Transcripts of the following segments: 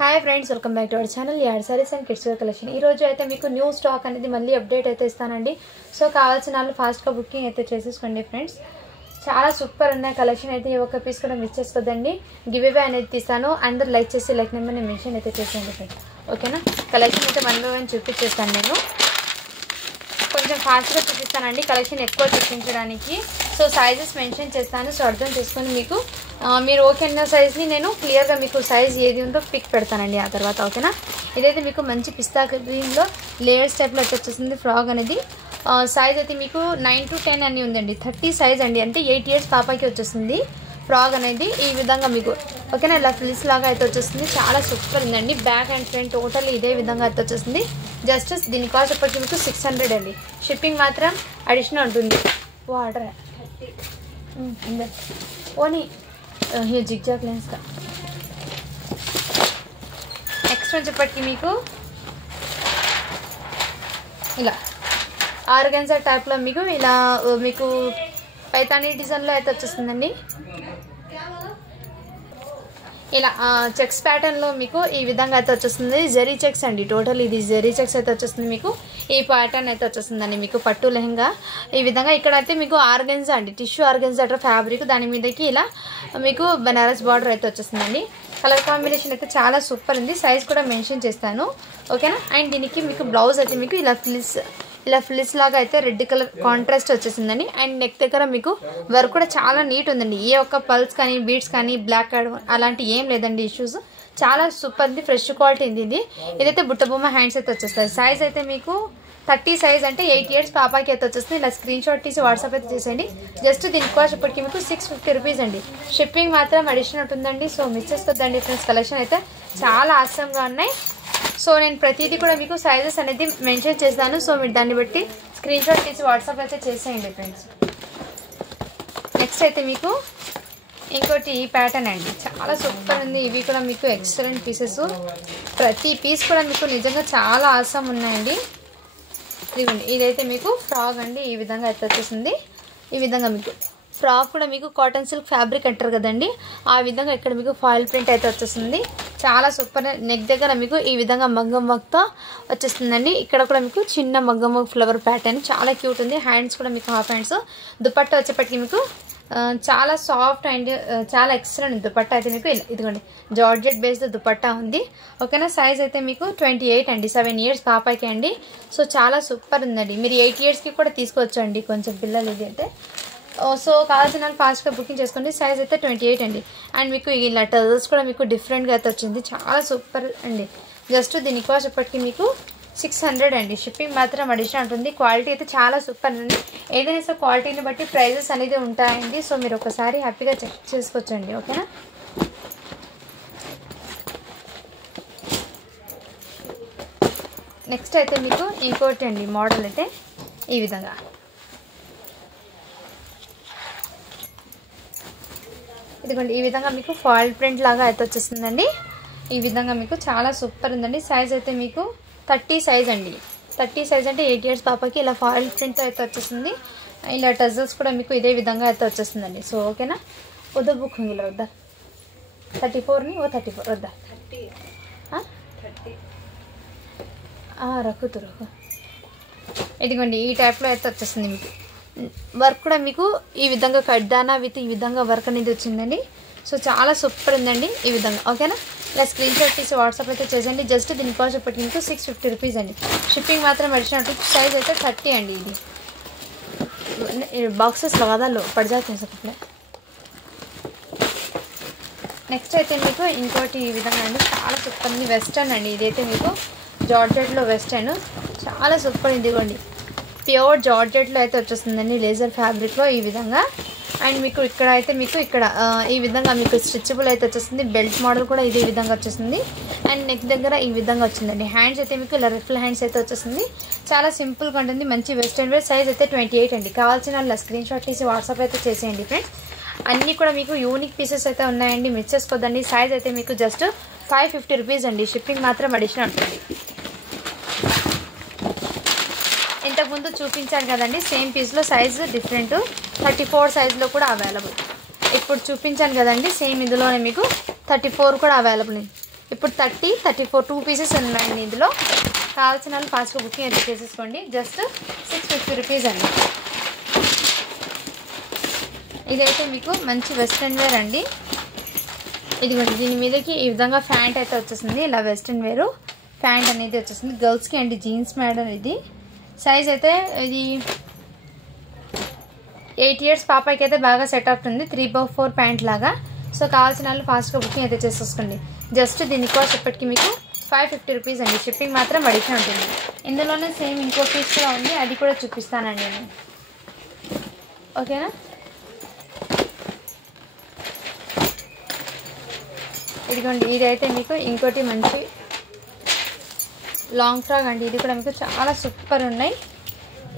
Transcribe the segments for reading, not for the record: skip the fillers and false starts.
Hi friends, welcome back to our channel యాడ్ sarees and kids wear collection. ఈ రోజు అయితే మీకు న్యూ స్టాక్ అనేది మళ్ళీ అప్డేట్ అయితే ఇస్తానండి. సో కావాల్సిన వాళ్ళు ఫాస్ట్గా బుకింగ్ అయితే చేసేసుకోండి ఫ్రెండ్స్. చాలా సూపర్ ఉన్న కలెక్షన్ అయితే ఒక్క పీస్ కూడా మిస్ చేసుకోదండి. గివ్ అవే అనేది తీస్తాను. అందరు లైక్ చేసి లైక్ నెంబర్ని మెన్షన్ అయితే చేసేయండి ఫ్రెండ్స్. ఓకేనా? కలెక్షన్ అయితే వన్ బై వన్ చూపించేస్తాను. నేను కొంచెం ఫాస్ట్గా చూపిస్తానండి కలెక్షన్ ఎక్కువ చూపించడానికి. సో సైజెస్ మెన్షన్ చేస్తాను. సో అర్థం చేసుకొని మీకు మీరు ఓకే అన్న సైజ్ని నేను క్లియర్గా మీకు సైజ్ ఏది ఉందో పిక్ పెడతానండి ఆ తర్వాత. ఓకేనా? ఇదైతే మీకు మంచి పిస్తా గ్రీన్లో లేయర్స్ టైప్లో వచ్చేస్తుంది ఫ్రాక్ అనేది. సైజ్ అయితే మీకు 9 to 10 అని ఉందండి. 30 సైజ్ అండి, అంటే 8 years పాపకి వచ్చేస్తుంది ఫ్రాక్ అనేది ఈ విధంగా మీకు. ఓకేనా? ఇలా ఫ్లిల్స్ లాగా అయితే వచ్చేస్తుంది. చాలా సూపర్ ఉందండి. బ్యాక్ అండ్ ఫ్రంట్ టోటల్ ఇదే విధంగా అయితే వచ్చేస్తుంది. జస్ట్ దీని కాస్ట్ వచ్చి మీకు 600 అండి. షిప్పింగ్ మాత్రం అడిషనల్ ఉంటుంది. వాటర్ ఓనీ జిగ్జాగ్ లెన్స్ का నెక్స్ట్ వచ్చేప్పటికి మీకు ఇలా ఆర్గన్జా టైప్లో మీకు ఇలా మీకు పైతానీ డిజైన్లో అయితే వచ్చేస్తుందండి. ఇలా చెక్స్ ప్యాటర్న్లో మీకు ఈ విధంగా అయితే వచ్చేస్తుంది. జెరీ చెక్స్ అండి, టోటల్ ఇది జెరీ చెక్స్ అయితే వచ్చేస్తుంది. మీకు ఈ ప్యాటర్న్ అయితే వచ్చేస్తుందండి. మీకు పట్టు లెహంగా ఈ విధంగా ఇక్కడైతే మీకు ఆర్గన్జా అండి, టిష్యూ ఆర్గన్జా ఫ్యాబ్రిక్, దాని మీదకి ఇలా మీకు బనారస్ బార్డర్ అయితే వచ్చేస్తుందండి. కలర్ కాంబినేషన్ అయితే చాలా సూపర్ ఉంది. సైజ్ కూడా మెన్షన్ చేస్తాను. ఓకేనా? అండ్ దీనికి మీకు బ్లౌజ్ అయితే మీకు ఇలా ఫ్లిస్ లాగా అయితే రెడ్ కలర్ కాంట్రాస్ట్ వచ్చేసిందండి. అండ్ నెక్ దగ్గర మీకు వర్క్ కూడా చాలా నీట్ ఉందండి. ఏ ఒక్క పల్స్ కానీ బీడ్స్ కానీ బ్లాక్ కార్డ్ అలాంటి ఏం లేదండి ఇష్యూస్. చాలా సూపర్ ఉంది, ఫ్రెష్ క్వాలిటీ ఉంది. ఇదైతే బుట్టబొమ్మ హ్యాండ్స్ అయితే వచ్చేస్తాయి. సైజ్ అయితే మీకు 30 సైజ్, అంటే 8 years పాపాకి అయితే వచ్చేస్తుంది. ఇలా స్క్రీన్ షాట్ తీసి వాట్సాప్ అయితే చేసేయండి. జస్ట్ దీని కాస్ట్ ఇప్పటికి మీకు 650 రూపీస్ అండి. షిప్పింగ్ మాత్రం అడిషనల్ ఉంటుందండి. సో మిస్ చేసుకోద్దండి ఫ్రెండ్స్. కలెక్షన్ అయితే చాలా ఆసంగా ఉన్నాయి. సో నేను ప్రతిదీ కూడా మీకు సైజెస్ అనేది మెన్షన్ చేస్తాను. సో మీరు దాన్ని బట్టి స్క్రీన్ షాట్ తీసి వాట్సాప్ అయితే చేసేయండి ఫ్రెండ్స్. నెక్స్ట్ అయితే మీకు ఇంకోటి ఈ ప్యాటర్న్ అండి, చాలా సూపర్ ఉంది. ఇవి కూడా మీకు ఎక్సలెంట్ పీసెస్. ప్రతి పీస్ కూడా మీకు నిజంగా చాలా ఆసం ఉన్నాయండి. ఇదిగోండి, ఇదైతే మీకు ఫ్రాక్ అండి. ఈ విధంగా అయితే వచ్చేసింది. ఈ విధంగా మీకు ఫ్రాక్ కూడా మీకు కాటన్ సిల్క్ ఫ్యాబ్రిక్ అంటారు కదండి, ఆ విధంగా ఇక్కడ మీకు ఫాయిల్ ప్రింట్ అయితే వచ్చేస్తుంది. చాలా సూపర్. నెక్ దగ్గర మీకు ఈ విధంగా మగ్గం వర్క్తో వచ్చేస్తుందండి. ఇక్కడ కూడా మీకు చిన్న మగ్గం వర్క్ ఫ్లవర్ ప్యాటర్న్ చాలా క్యూట్ ఉంది. హ్యాండ్స్ కూడా మీకు హాఫ్ హ్యాండ్స్. దుపట్టా వచ్చేప్పటికి మీకు చాలా సాఫ్ట్ అండ్ చాలా ఎక్సలెంట్ దుపట్టా అయితే మీకు ఇదిగోండి జార్జెట్ బేస్డ్ దుపట్టా ఉంది. ఓకేనా? సైజ్ అయితే మీకు 28 అండి, 7 years పాపకి అండి. సో చాలా సూపర్ ఉందండి. మీరు 8 yearsకి కూడా తీసుకోవచ్చు అండి కొంచెం పిల్లలు ఇది అయితే. సో కావాల్సిన ఫాస్ట్గా బుకింగ్ చేసుకోండి. సైజ్ అయితే 28 అండి. అండ్ మీకు ఇలా టజల్స్ కూడా మీకు డిఫరెంట్గా అయితే వచ్చింది. చాలా సూపర్ అండి. జస్ట్ దీని కాస్ట్ ఇప్పటికి మీకు 600 అండి. షిప్పింగ్ మాత్రం అడిషనల్ ఉంటుంది. క్వాలిటీ అయితే చాలా సూపర్ అండి. ఏదైనా సో క్వాలిటీని బట్టి ప్రైజెస్ అనేది ఉంటాయండి. సో మీరు ఒకసారి హ్యాపీగా చెక్ చేసుకోవచ్చండి. ఓకేనా? నెక్స్ట్ అయితే మీకు ఇంకోటి అండి మోడల్ అయితే ఈ విధంగా. ఇదిగోండి, ఈ విధంగా మీకు ఫాయిల్ ప్రింట్ లాగా అయితే వచ్చేస్తుందండి. ఈ విధంగా మీకు చాలా సూపర్ ఉందండి. సైజ్ అయితే మీకు 30 సైజ్ అండి. 30 సైజ్ అంటే 8 years పాపకి ఇలా ఫాయిల్ ప్రింట్ అయితే వచ్చేస్తుంది. ఇలా టజల్స్ కూడా మీకు ఇదే విధంగా అయితే వచ్చేస్తుందండి. సో ఓకేనా? వద్దా బుక్ ఇలా వద్దా 34ని 34 వద్దా రక్కు. ఇదిగోండి, ఈ టైప్లో అయితే వచ్చేస్తుంది. మీకు వర్క్ కూడా మీకు ఈ విధంగా కడ్దానా విత్ ఈ విధంగా వర్క్ అనేది వచ్చిందండి. సో చాలా సూపర్ ఉందండి ఈ విధంగా. ఓకేనా? ఇలా స్క్రీన్ షాట్ తీసి వాట్సాప్ అయితే చేసేయండి. జస్ట్ దీని కాస్ట్ ఇప్పటికి మీకు 650 రూపీస్ అండి. షిప్పింగ్ మాత్రం అడిషనల్. సైజ్ అయితే 30 అండి. ఇది బాక్సెస్ లగాదాలో పడిజాతే సప్లై. నెక్స్ట్ అయితే మీకు ఇంకోటి ఈ విధంగా అండి, చాలా సూపర్ ఉంది. వెస్టర్న్ అండి. ఇదైతే మీకు జార్జెట్లో వెస్టర్న్ చాలా సూపర్. ఇదిగోండి, ప్యూర్ జార్జెట్లో అయితే వచ్చేస్తుందండి, లేజర్ ఫ్యాబ్రిక్లో ఈ విధంగా. అండ్ మీకు ఇక్కడ అయితే మీకు ఇక్కడ ఈ విధంగా మీకు స్ట్రెచబుల్ అయితే వచ్చేస్తుంది. బెల్ట్ మోడల్ కూడా ఇదే విధంగా వచ్చేస్తుంది. అండ్ నెక్ దగ్గర ఈ విధంగా వచ్చిందండి. హ్యాండ్స్ అయితే మీకు ఇలా రిఫిల్ హ్యాండ్స్ అయితే వచ్చేస్తుంది. చాలా సింపుల్గా ఉంటుంది, మంచి వెస్టర్న్ వేర్. సైజ్ అయితే 28 అండి. కావాల్సిన వాళ్ళ స్క్రీన్ షాట్ తీసి వాట్సాప్ అయితే చేసేయండి ఫ్రెండ్స్. అన్నీ కూడా మీకు యూనిక్ పీసెస్ అయితే ఉన్నాయండి, మిస్ చేసుకోద్దండి. సైజ్ అయితే మీకు జస్ట్ 550 రూపీస్ అండి. షిప్పింగ్ మాత్రం అడిషనల్ ఉంటుంది. ఇంతకుముందు చూపించాను కదండి సేమ్ పీస్లో సైజు డిఫరెంట్ 34 సైజులో కూడా అవైలబుల్. ఇప్పుడు చూపించాను కదండి సేమ్ ఇందులోనే మీకు 34 కూడా అవైలబుల్. ఇప్పుడు 30, 34 2 పీసెస్ ఉన్నాయండి. ఇందులో కావాల్సిన వాళ్ళు ఫాస్ట్గా బుకింగ్ అయితే చేసేసుకోండి. జస్ట్ 650 రూపీస్ అండి. ఇదైతే మీకు మంచి వెస్ట్రన్ వేర్ అండి. ఇదిగోండి, దీని మీదకి ఈ విధంగా ప్యాంట్ అయితే వచ్చేస్తుంది. ఇలా వెస్ట్రన్ వేరు ప్యాంట్ అనేది వచ్చేస్తుంది గర్ల్స్కి అండి. జీన్స్ మేడం ఇది. సైజ్ అయితే ఇది 8 ఇయర్స్ పాపకి అయితే బాగా సెట్ అవుతుంది. 3/4 ప్యాంట్ లాగా. సో కావాల్సిన వాళ్ళు ఫాస్ట్గా బుకింగ్ అయితే చేసేసుకోండి. జస్ట్ దీని కాస్ట్ ఇప్పటికి మీకు 550 రూపీస్ అండి. షిప్పింగ్ మాత్రం అడిషన్ ఉంటుంది. ఇందులోనే సేమ్ ఇంకో పీస్ కూడా ఉంది, అది కూడా చూపిస్తానండి నేను. ఓకేనా? ఇదిగోండి, ఇదైతే మీకు ఇంకోటి మంచి లాంగ్ ఫ్రాక్ అండి. ఇది కూడా మీకు చాలా సూపర్ ఉన్నాయి.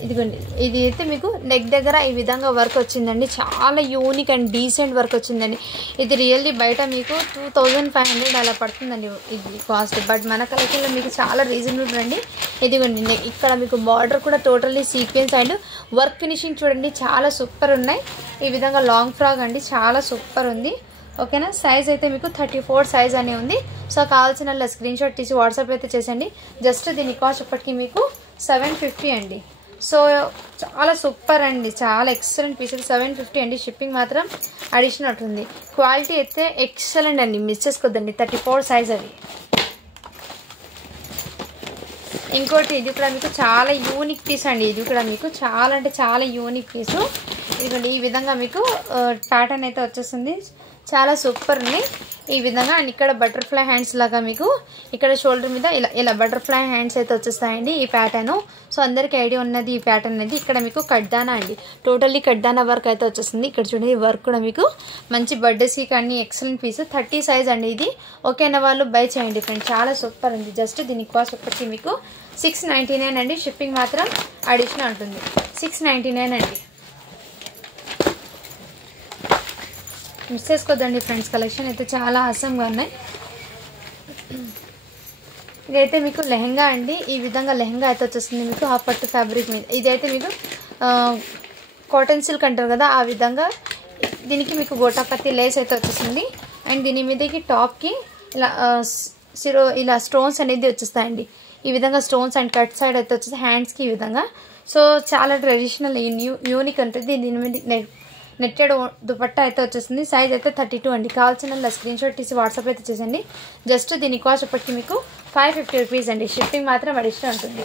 ఇదిగోండి, ఇది అయితే మీకు నెక్ దగ్గర ఈ విధంగా వర్క్ వచ్చిందండి. చాలా యూనిక్ అండ్ డీసెంట్ వర్క్ వచ్చిందండి. ఇది రియల్లీ బయట మీకు 2500 అలా పడుతుందండి ఇది కాస్ట్. బట్ మన కలెక్షన్లో మీకు చాలా రీజనబుల్ అండి. ఇదిగోండి, ఇక్కడ మీకు బార్డర్ కూడా totally sequence and work finishing చూడండి, చాలా సూపర్ ఉన్నాయి. ఈ విధంగా లాంగ్ ఫ్రాక్ అండి, చాలా సూపర్ ఉంది. ఓకేనా? సైజ్ అయితే మీకు 34 సైజ్ అనే ఉంది. సో కావాల్సిన స్క్రీన్ షాట్ తీసి వాట్సాప్ అయితే చేసండి. జస్ట్ దీని కాస్ట్ ఇప్పటికీ మీకు 750 అండి. సో చాలా సూపర్ అండి, చాలా ఎక్సలెంట్ పీసెస్. 750 అండి. షిప్పింగ్ మాత్రం అడిషన్ ఉంటుంది. క్వాలిటీ అయితే ఎక్సలెంట్ అండి, మిస్ చేసుకోద్దండి. 34 సైజ్ అది. ఇంకోటి ఇది కూడా మీకు చాలా యూనిక్ పీస్ అండి. ఇది కూడా మీకు చాలా అంటే చాలా యూనిక్ పీసు. ఇదిగోండి, ఈ విధంగా మీకు ప్యాటర్న్ అయితే వచ్చేస్తుంది. చాలా సూపర్ ఉంది ఈ విధంగా. అండ్ ఇక్కడ బటర్ఫ్లై హ్యాండ్స్ లాగా మీకు ఇక్కడ షోల్డర్ మీద ఇలా బటర్ఫ్లై హ్యాండ్స్ అయితే వచ్చేస్తాయండి ఈ ప్యాటర్న్. సో అందరికీ ఐడియా ఉన్నది ఈ ప్యాటర్న్ అనేది. ఇక్కడ మీకు కడ్దానా అండి, టోటల్లీ కడ్దానా వర్క్ అయితే వచ్చేస్తుంది. ఇక్కడ చూడండి, వర్క్ కూడా మీకు మంచి బర్త్డేస్కి కానీ ఎక్సలెంట్ పీస్. 30 సైజ్ అండి ఇది. ఓకేనా? వాళ్ళు బై చేయండి ఫ్రెండ్స్, చాలా సూపర్ ఉంది. జస్ట్ దీని కాస్ట్ వచ్చి మీకు 699 అండి. షిప్పింగ్ మాత్రం అడిషనల్ ఉంటుంది. 699 అండి. మిస్ చేసుకోద్దండి ఫ్రెండ్స్, కలెక్షన్ అయితే చాలా ఆసంగా ఉన్నాయి. ఇదైతే మీకు లెహంగా అండి. ఈ విధంగా లెహంగా అయితే వచ్చేస్తుంది మీకు హాఫ్ పట్టు ఫ్యాబ్రిక్ మీద. ఇదైతే మీకు కాటన్ సిల్క్ అంటారు కదా, ఆ విధంగా దీనికి మీకు గోటాపత్తి లేస్ అయితే వచ్చేస్తుంది. అండ్ దీని మీదకి టాప్కి ఇలా స్టోన్స్ అనేది వచ్చేస్తాయండి. ఈ విధంగా స్టోన్స్ అండ్ కట్ సైడ్ అయితే వచ్చేసి హ్యాండ్స్కి ఈ విధంగా. సో చాలా ట్రెడిషనల్ యూనిక్ ఉంటుంది. దీని మీద నెట్టెడ్ దుపట్టా అయితే వచ్చేస్తుంది. సైజ్ అయితే 32 అండి. కావాల్సిన స్క్రీన్ షాట్ తీసి వాట్సాప్ అయితే చేసండి. జస్ట్ దీని కాస్ట్ ఇప్పటికి మీకు 550 రూపీస్ అండి. షిప్పింగ్ మాత్రం అడిషనల్ ఉంటుంది.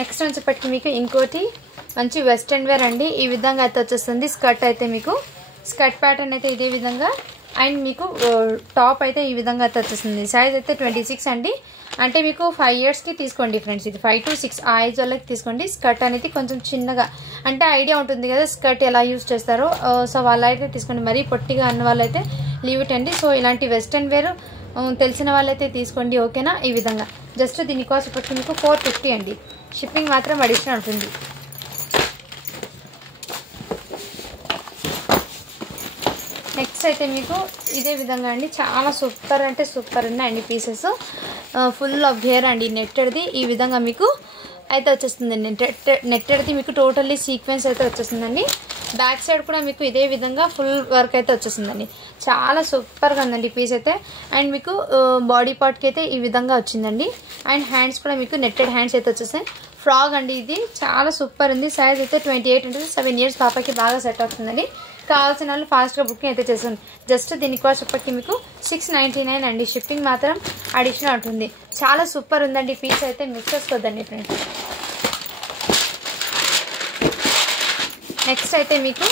నెక్స్ట్ వచ్చేప్పటికి మీకు ఇంకోటి మంచి వెస్ట్రన్ వేర్ అండి. ఈ విధంగా అయితే వచ్చేస్తుంది. స్కర్ట్ అయితే మీకు స్కర్ట్ ప్యాటర్న్ అయితే ఇదే విధంగా. అండ్ మీకు టాప్ అయితే ఈ విధంగా అయితే వచ్చేస్తుంది. సైజ్ అయితే 26 అండి. అంటే మీకు 5 ఇయర్స్కి తీసుకోండి ఫ్రెండ్స్. ఇది 5 to 6 ఆ ఏజ్ వాళ్ళకి తీసుకోండి. స్కర్ట్ అనేది కొంచెం చిన్నగా, అంటే ఐడియా ఉంటుంది కదా స్కర్ట్ ఎలా యూజ్ చేస్తారో. సో వాళ్ళైతే తీసుకోండి. మరీ పొట్టిగా అన్న వాళ్ళైతే లీవ్ ఇట్ అండి. సో ఇలాంటి వెస్ట్రన్ వేర్ తెలిసిన వాళ్ళైతే తీసుకోండి. ఓకేనా? ఈ విధంగా జస్ట్ దీని కాస్ట్ ఇప్పటికి మీకు 450 అండి. షిప్పింగ్ మాత్రం అడిషనల్ ఉంటుంది. నెక్స్ట్ అయితే మీకు ఇదే విధంగా అండి, చాలా సూపర్ అంటే సూపర్ ఉన్నాయండి పీసెస్. ఫుల్ ఆఫ్ హెయిర్ అండి, నెట్టెడ్ది ఈ విధంగా మీకు అయితే వచ్చేస్తుందండి. నెట్టెడ్ది మీకు టోటల్లీ సీక్వెన్స్ అయితే వచ్చేస్తుందండి. బ్యాక్ సైడ్ కూడా మీకు ఇదే విధంగా ఫుల్ వర్క్ అయితే వచ్చేసిందండి. చాలా సూపర్గా ఉందండి పీస్ అయితే. అండ్ మీకు బాడీ పార్ట్కి అయితే ఈ విధంగా వచ్చిందండి. అండ్ హ్యాండ్స్ కూడా మీకు నెట్టెడ్ హ్యాండ్స్ అయితే వచ్చేస్తాయి. ఫ్రాక్ అండి, ఇది చాలా సూపర్ ఉంది. సైజ్ అయితే 28 ఉంటుంది. 7 ఇయర్స్ పాపకి బాగా సెట్ అవుతుందండి. కావాల్సిన వాళ్ళు ఫాస్ట్గా బుకింగ్ అయితే చేస్తాను. జస్ట్ దీని కాస్ట్ ఇప్పటికి మీకు 699 అండి. షిప్పింగ్ మాత్రం అడిషనల్ ఉంటుంది. చాలా సూపర్ ఉందండి పీస్ అయితే, మిస్ చేసుకోవద్దండి ఫ్రెండ్స్. నెక్స్ట్ అయితే మీకు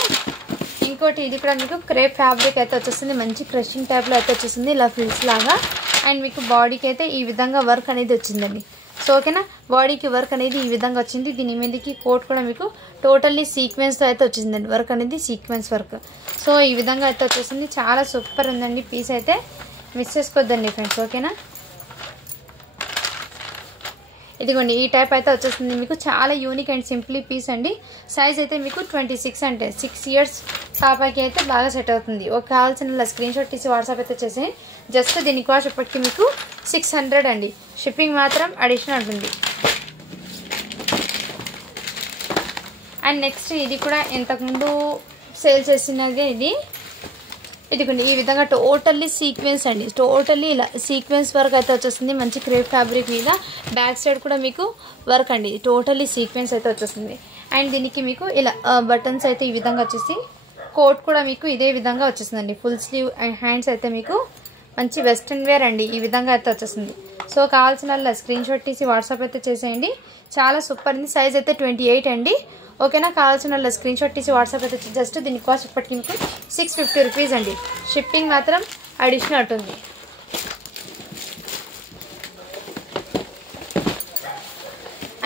ఇంకోటి, ఇది కూడా మీకు క్రేప్ ఫ్యాబ్రిక్ అయితే వచ్చేస్తుంది. మంచి క్రషింగ్ టైప్లో అయితే వచ్చేస్తుంది, ఇలా ఫ్రిల్స్ లాగా. అండ్ మీకు బాడీకి అయితే ఈ విధంగా వర్క్ అనేది వచ్చిందండి. సో ఓకేనా? బాడీకి వర్క్ అనేది ఈ విధంగా వచ్చింది. దీని మీదకి కోట్ కూడా మీకు టోటల్లీ సీక్వెన్స్తో అయితే వచ్చిందండి. వర్క్ అనేది సీక్వెన్స్ వర్క్. సో ఈ విధంగా అయితే వచ్చేసింది. చాలా సూపర్ ఉందండి పీస్ అయితే, మిస్ చేసుకోవద్దండి ఫ్రెండ్స్. ఓకేనా? ఇదిగోండి, ఈ టైప్ అయితే వచ్చేస్తుంది మీకు. చాలా యూనిక్ అండ్ సింప్లీ పీస్ అండి. సైజ్ అయితే మీకు 26 అంటే 6 ఇయర్స్ పాపకి అయితే బాగా సెట్ అవుతుంది. ఒక కావాల్సిన స్క్రీన్ షాట్ తీసి వాట్సాప్ అయితే వచ్చేసి జస్ట్ దీని కాస్ట్ ఇప్పటికి మీకు 600 అండి. షిప్పింగ్ మాత్రం అడిషనల్ ఉంటుంది. అండ్ నెక్స్ట్ ఇది కూడా ఇంతకుముందు సేల్ చేసినదే. ఇదిగోండి ఈ విధంగా టోటల్లీ సీక్వెన్స్ అండి, టోటల్లీ ఇలా సీక్వెన్స్ వర్క్ అయితే వచ్చేస్తుంది మంచి క్రేప్ ఫ్యాబ్రిక్ మీద. బ్యాక్ సైడ్ కూడా మీకు వర్క్ అండి, టోటల్లీ సీక్వెన్స్ అయితే వచ్చేస్తుంది. అండ్ దీనికి మీకు ఇలా బటన్స్ అయితే ఈ విధంగా వచ్చేసి, కోట్ కూడా మీకు ఇదే విధంగా వచ్చేస్తుందండి. ఫుల్ స్లీవ్ అండ్ హ్యాండ్స్ అయితే మీకు మంచి వెస్ట్రన్ వేర్ అండి ఈ విధంగా అయితే వచ్చేస్తుంది. సో కావాల్సిన స్క్రీన్ షాట్ తీసి వాట్సాప్ అయితే చేసేయండి. చాలా సూపర్ ఉంది. సైజ్ అయితే 28 అండి. ఓకేనా, కావాల్సిన స్క్రీన్ షాట్ తీసి వాట్సాప్ అయితే జస్ట్ దీని కాస్ట్ ఇప్పటికి మీకు 650 రూపీస్ అండి. షిప్పింగ్ మాత్రం అడిషనల్ ఉంటుంది.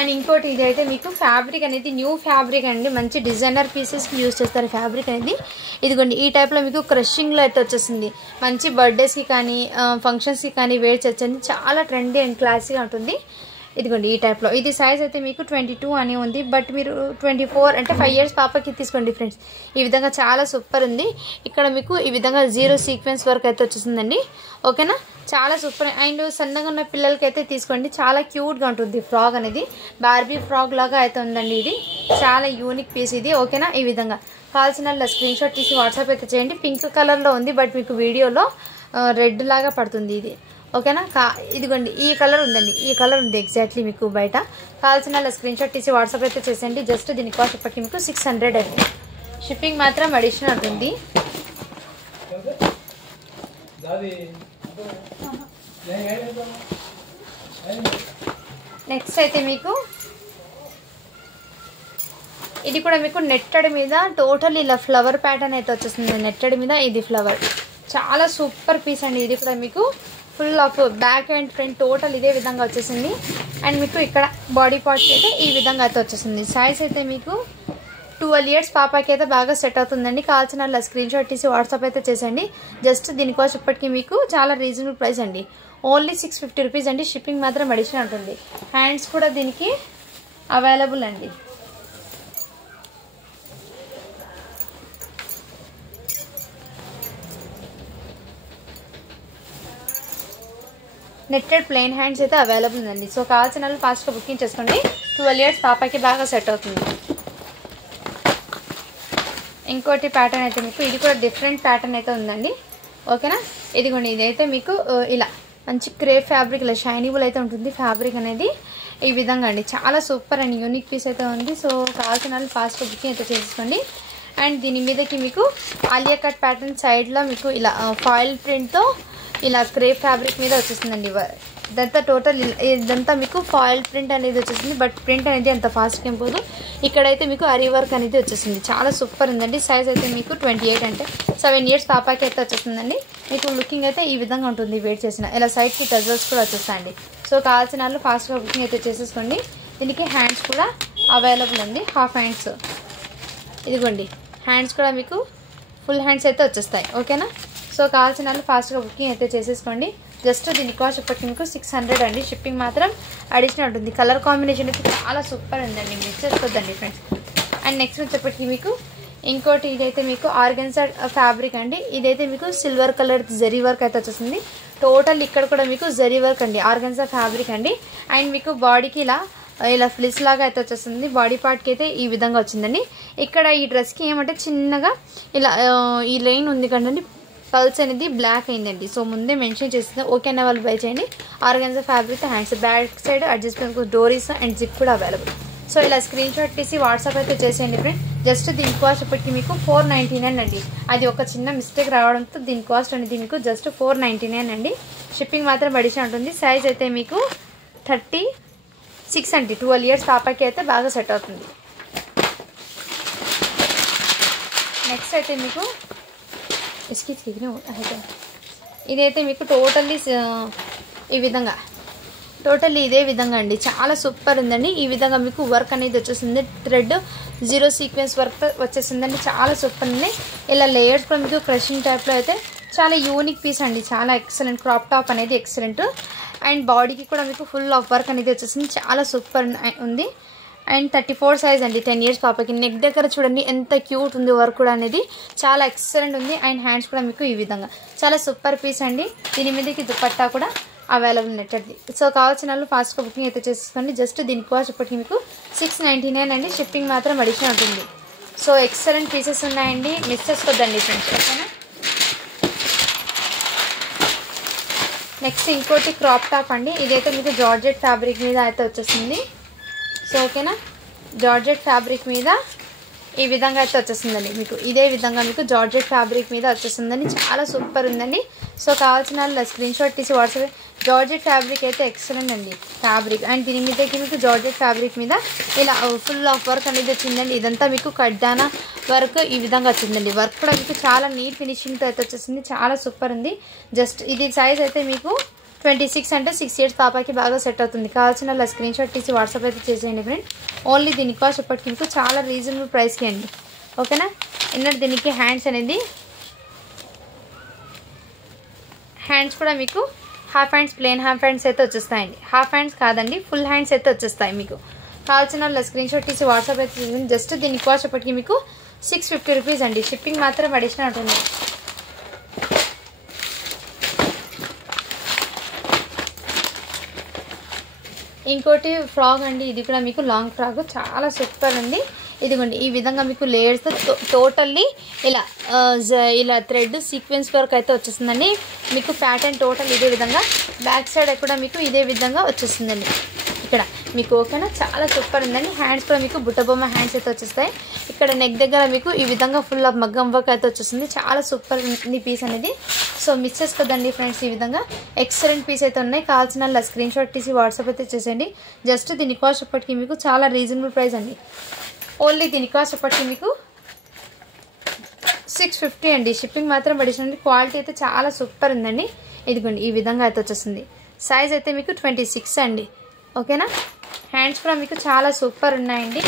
అండ్ ఇంకోటి ఇదైతే మీకు ఫ్యాబ్రిక్ అనేది న్యూ ఫ్యాబ్రిక్ అండి, మంచి డిజైనర్ పీసెస్కి యూజ్ చేస్తారు ఫ్యాబ్రిక్ అనేది. ఇదిగోండి ఈ టైప్లో మీకు క్రషింగ్లో అయితే వచ్చేస్తుంది. మంచి బర్త్డేస్కి కానీ ఫంక్షన్స్కి కానీ వేర్ చేయొచ్చండి. చాలా ట్రెండీ అండ్ క్లాసీగా ఉంటుంది. ఇదిగోండి ఈ టైప్లో. ఇది సైజ్ అయితే మీకు 22 అని ఉంది, బట్ మీరు 24 అంటే 5 years పాపకి తీసుకోండి ఫ్రెండ్స్. ఈ విధంగా చాలా సూపర్ ఉంది. ఇక్కడ మీకు ఈ విధంగా 0 సీక్వెన్స్ వర్క్ అయితే వచ్చేసిందండి. ఓకేనా, చాలా సూపర్. అండ్ సన్నగా ఉన్న పిల్లలకి అయితే తీసుకోండి, చాలా క్యూట్గా ఉంటుంది. ఫ్రాక్ అనేది బార్బీ ఫ్రాక్ లాగా అయితే ఉందండి. ఇది చాలా యూనిక్ పీస్ ఇది. ఓకేనా, ఈ విధంగా కావాల్సిన స్క్రీన్ షాట్ తీసి వాట్సాప్ అయితే చేయండి. పింక్ కలర్లో ఉంది, బట్ మీకు వీడియోలో రెడ్ లాగా పడుతుంది ఇది. ఓకేనా, ఇదిగోండి ఈ కలర్ ఉందండి, ఈ కలర్ ఉంది ఎగ్జాక్ట్లీ మీకు బయట. కావాల్సిన స్క్రీన్ షాట్ తీసి వాట్సాప్ అయితే చేసేయండి. జస్ట్ దీని కాస్ట్ ఇప్పటికి మీకు 600 అండి. షిప్పింగ్ మాత్రం అడిషనల్ ఉంటుంది. నెక్స్ట్ అయితే మీకు ఇది కూడా మీకు నెట్టెడ్ మీద టోటల్ ఇలా ఫ్లవర్ ప్యాటర్న్ అయితే వచ్చేస్తుంది. నెట్టెడ్ మీద ఇది ఫ్లవర్, చాలా సూపర్ పీస్ అండి. ఇది కూడా మీకు full of back and front total ఇదే విధంగా వచ్చేసింది. అండ్ మీకు ఇక్కడ బాడీ పార్ట్స్ అయితే ఈ విధంగా అయితే వచ్చేసింది. సైజ్ అయితే మీకు 12 years పాపకి అయితే బాగా సెట్ అవుతుందండి. కావాల్సిన స్క్రీన్ షాట్ తీసి వాట్సాప్ అయితే చేసేయండి. జస్ట్ దీనికోసం ఇప్పటికీ మీకు చాలా రీజనబుల్ ప్రైస్ అండి, ఓన్లీ 650 రూపీస్ అండి. షిప్పింగ్ మాత్రం అడిషనల్ ఉంటుంది. హ్యాండ్స్ కూడా దీనికి అవైలబుల్ అండి. నెట్టెడ్ ప్లెయిన్ హ్యాండ్స్ అయితే అవైలబుల్ ఉందండి. సో కావాల్సిన వాళ్ళు ఫాస్ట్గా బుకింగ్ చేసుకోండి. 12 years పాపకి బాగా సెట్ అవుతుంది. ఇంకోటి ప్యాటర్న్ అయితే మీకు ఇది కూడా డిఫరెంట్ ప్యాటర్న్ అయితే ఉందండి. ఓకేనా, ఇదిగోండి ఇదైతే మీకు ఇలా మంచి క్రేప్ ఫ్యాబ్రిక్, ఇలా షైనీబుల్ అయితే ఉంటుంది ఫ్యాబ్రిక్ అనేది ఈ విధంగా అండి. చాలా సూపర్ అండ్ యూనిక్ పీస్ అయితే ఉంది. సో కావాల్సిన వాళ్ళు ఫాస్ట్గా బుకింగ్ అయితే చేసుకోండి. అండ్ దీని మీదకి మీకు ఆలియా కట్ ప్యాటర్న్ సైడ్లో మీకు ఇలా ఫాయిల్ ప్రింట్తో ఇలా క్రేప్ ఫ్యాబ్రిక్ మీద వచ్చేస్తుందండి. ఇదంతా టోటల్ ఇదంతా మీకు ఫాయిల్ ప్రింట్ అనేది వచ్చేసింది, బట్ ప్రింట్ అనేది అంత ఫాస్ట్గా ఏం పోదు. ఇక్కడైతే మీకు అరీ వర్క్ అనేది వచ్చేసింది. చాలా సూపర్ ఉందండి. సైజ్ అయితే మీకు 28 అంటే 7 years పాపకి అయితే వచ్చేస్తుందండి. మీకు లుకింగ్ అయితే ఈ విధంగా ఉంటుంది. వెయిట్ చేసిన ఇలా సైడ్కి టజల్స్ కూడా వచ్చేస్తాయండి. సో కావాల్సిన వాళ్ళు ఫాస్ట్గా బుకింగ్ అయితే చేసేసుకోండి. దీనికి హ్యాండ్స్ కూడా అవైలబుల్ అండి, హాఫ్ హ్యాండ్స్. ఇదిగోండి హ్యాండ్స్ కూడా మీకు ఫుల్ హ్యాండ్స్ అయితే వచ్చేస్తాయి. ఓకేనా, సో కావాల్సిన వాళ్ళు ఫాస్ట్గా బుకింగ్ అయితే చేసేసుకోండి. జస్ట్ దీని కాస్ట్ ఇప్పటికి మీకు 600 అండి. షిప్పింగ్ మాత్రం అడిషనల్ ఉంటుంది. కలర్ కాంబినేషన్ అయితే చాలా సూపర్ ఉందండి, మిక్స్ చేసుకోవద్దండి ఫ్రెండ్స్. అండ్ నెక్స్ట్ వచ్చేప్పటికి మీకు ఇంకోటి ఇదైతే మీకు ఆర్గన్జా ఫ్యాబ్రిక్ అండి. ఇదైతే మీకు సిల్వర్ కలర్ జరీ వర్క్ అయితే వచ్చేసింది. టోటల్ ఇక్కడ కూడా మీకు జరీ వర్క్ అండి, ఆర్గన్జా ఫ్యాబ్రిక్ అండి. అండ్ మీకు బాడీకి ఇలా ఫ్లిస్ లాగా అయితే వచ్చేస్తుంది. బాడీ పార్ట్కి అయితే ఈ విధంగా వచ్చిందండి. ఇక్కడ ఈ డ్రెస్కి ఏమంటే చిన్నగా ఇలా ఈ లైన్ ఉంది కదండి, పల్స్ అనేది బ్లాక్ అయిందండి. సో ముందే మెన్షన్ చేస్తుంది. ఓకే అన్న వాళ్ళు బై చేయండి. Organza fabric hands, back side adjustment డోరీస్ అండ్ జిప్ కూడా అవైలబుల్. సో ఇలా స్క్రీన్ షాట్ తీసి వాట్సాప్ అయితే చేసేయండి ఫ్రెండ్. జస్ట్ దీని కాస్ట్ ఇప్పటికి మీకు 499 అండి. అది ఒక చిన్న మిస్టేక్ రావడంతో దీని కాస్ట్ అనేది మీకు జస్ట్ 499 అండి. షిప్పింగ్ మాత్రం అడిషనల్ ఉంటుంది. సైజ్ అయితే మీకు 36 అండి. 12 years పాపకి అయితే బాగా సెట్ అవుతుంది. నెక్స్ట్ అయితే మీకు ఇదైతే మీకు టోటల్లీ ఈ విధంగా టోటల్లీ ఇదే విధంగా అండి. చాలా సూపర్ ఉందండి. ఈ విధంగా మీకు వర్క్ అనేది వచ్చేసింది. థ్రెడ్ 0 సీక్వెన్స్ వర్క్ వచ్చేసిందండి. చాలా సూపర్ ఉంది. ఇలా లేయర్స్ కూడా మీకు క్రషింగ్ టైప్లో అయితే చాలా యూనిక్ పీస్ అండి. చాలా ఎక్సలెంట్. క్రాప్ టాప్ అనేది ఎక్సలెంట్. అండ్ బాడీకి కూడా మీకు ఫుల్ ఆఫ్ వర్క్ అనేది వచ్చేసింది. చాలా సూపర్ ఉంది. అండ్ 34 సైజ్ అండి. 10 years పాపకి. నెక్ దగ్గర చూడండి ఎంత క్యూట్ ఉంది వర్క్ కూడా అనేది, చాలా ఎక్సలెంట్ ఉంది. అండ్ హ్యాండ్స్ కూడా మీకు ఈ విధంగా చాలా సూపర్ పీస్ అండి. దీని మీదకి దుపట్టా కూడా అవైలబుల్ నెట్టది. సో కావాల్సిన వాళ్ళు ఫాస్ట్గా బుకింగ్ అయితే చేసుకోండి. జస్ట్ దీని కాస్ట్ ఇప్పటికి మీకు 699 అండి. షిప్పింగ్ మాత్రం అడిషనల్ ఉంటుంది. సో ఎక్సలెంట్ పీసెస్ ఉన్నాయండి, మిస్ చేసుకోవద్దండి ఫ్రెండ్స్. ఓకేనా, నెక్స్ట్ ఇంకోటి క్రాప్ టాప్ అండి. ఇదైతే మీకు జార్జెట్ ఫ్యాబ్రిక్ మీద అయితే వచ్చేస్తుంది. సో ఓకేనా, జార్జెట్ ఫ్యాబ్రిక్ మీద ఈ విధంగా అయితే వచ్చేస్తుందండి మీకు. ఇదే విధంగా మీకు జార్జెట్ ఫ్యాబ్రిక్ మీద వచ్చేస్తుందండి. చాలా సూపర్ ఉందండి. సో కావాల్సిన వాళ్ళు స్క్రీన్ షాట్ తీసి వాట్సాప్. జార్జెట్ ఫ్యాబ్రిక్ అయితే ఎక్సలెంట్ అండి ఫ్యాబ్రిక్. అండ్ దీని మీదకి మీకు జార్జెట్ ఫ్యాబ్రిక్ మీద ఇలా ఫుల్ ఆఫ్ వర్క్ అనేది వచ్చిందండి. ఇదంతా మీకు కడ్డానా వర్క్ ఈ విధంగా వచ్చిందండి. వర్క్ కూడా మీకు చాలా నీట్ ఫినిషింగ్తో అయితే వచ్చేసింది. చాలా సూపర్ ఉంది. జస్ట్ ఇది సైజ్ అయితే మీకు 26 అంటే 6 ఇయర్స్ పాపకి బాగా సెట్ అవుతుంది. కావాల్సిన వాళ్ళ స్క్రీన్ షాట్ తీసి వాట్సాప్ అయితే చేసేయండి ఫ్రెండ్. ఓన్లీ దీని కాస్ట్ ఇప్పటికి మీకు చాలా రీజనబుల్ ప్రైస్కి అండి. ఓకేనా, ఇన్నర్ దీనికి హ్యాండ్స్ అనేది హ్యాండ్స్ కూడా మీకు half hands plain half hands అయితే వచ్చేస్తాయండి. హాఫ్ హ్యాండ్స్ కాదండి, ఫుల్ హ్యాండ్స్ అయితే వచ్చేస్తాయి మీకు. కావాల్సిన వాళ్ళ స్క్రీన్ షాట్ తీసి వాట్సాప్ అయితే చేసేయండి. జస్ట్ దీని కాస్ట్ ఇప్పటికి మీకు 650 రూపీస్ అండి. షిప్పింగ్ మాత్రం అడిషనల్ ఉంటుంది. ఇంకోటి ఫ్రాక్ అండి. ఇది కూడా మీకు లాంగ్ ఫ్రాక్ చాలా సూపర్ ఉంది. ఇదిగోండి ఈ విధంగా మీకు లేయర్స్తో టోటల్లీ ఇలా థ్రెడ్ సీక్వెన్స్ వర్క్ అయితే వచ్చేస్తుందండి. మీకు ప్యాటర్న్ టోటల్ ఇదే విధంగా, బ్యాక్ సైడ్ కూడా మీకు ఇదే విధంగా వచ్చేస్తుందండి ఇక్కడ మీకు. ఓకేనా, చాలా సూపర్ ఉందండి. హ్యాండ్స్ కూడా మీకు బుట్టబొమ్మ హ్యాండ్స్ అయితే వచ్చేస్తాయి. ఇక్కడ నెక్ దగ్గర మీకు ఈ విధంగా ఫుల్ ఆఫ్ మగ్గం వర్క్ అయితే వచ్చేస్తుంది. చాలా సూపర్ ఉంది పీస్ అనేది. సో మిస్ చేసుకోదండి ఫ్రెండ్స్. ఈ విధంగా ఎక్సలెంట్ పీస్ అయితే ఉన్నాయి. కావాల్సిన స్క్రీన్ షాట్ తీసి వాట్సాప్ అయితే చేసేయండి. జస్ట్ దీని కాస్ట్ ఇప్పటికి మీకు చాలా రీజనబుల్ ప్రైస్ అండి. ఓన్లీ దీని కాస్ట్ ఇప్పటికి మీకు 650 అండి. షిప్పింగ్ మాత్రం అడిషనల్. క్వాలిటీ అయితే చాలా సూపర్ ఉందండి. ఇదిగోండి ఈ విధంగా అయితే వచ్చేస్తుంది. సైజ్ అయితే మీకు 26 అండి. ఓకేనా, హ్యాండ్స్ కూడా మీకు చాలా సూపర్ ఉన్నాయండి.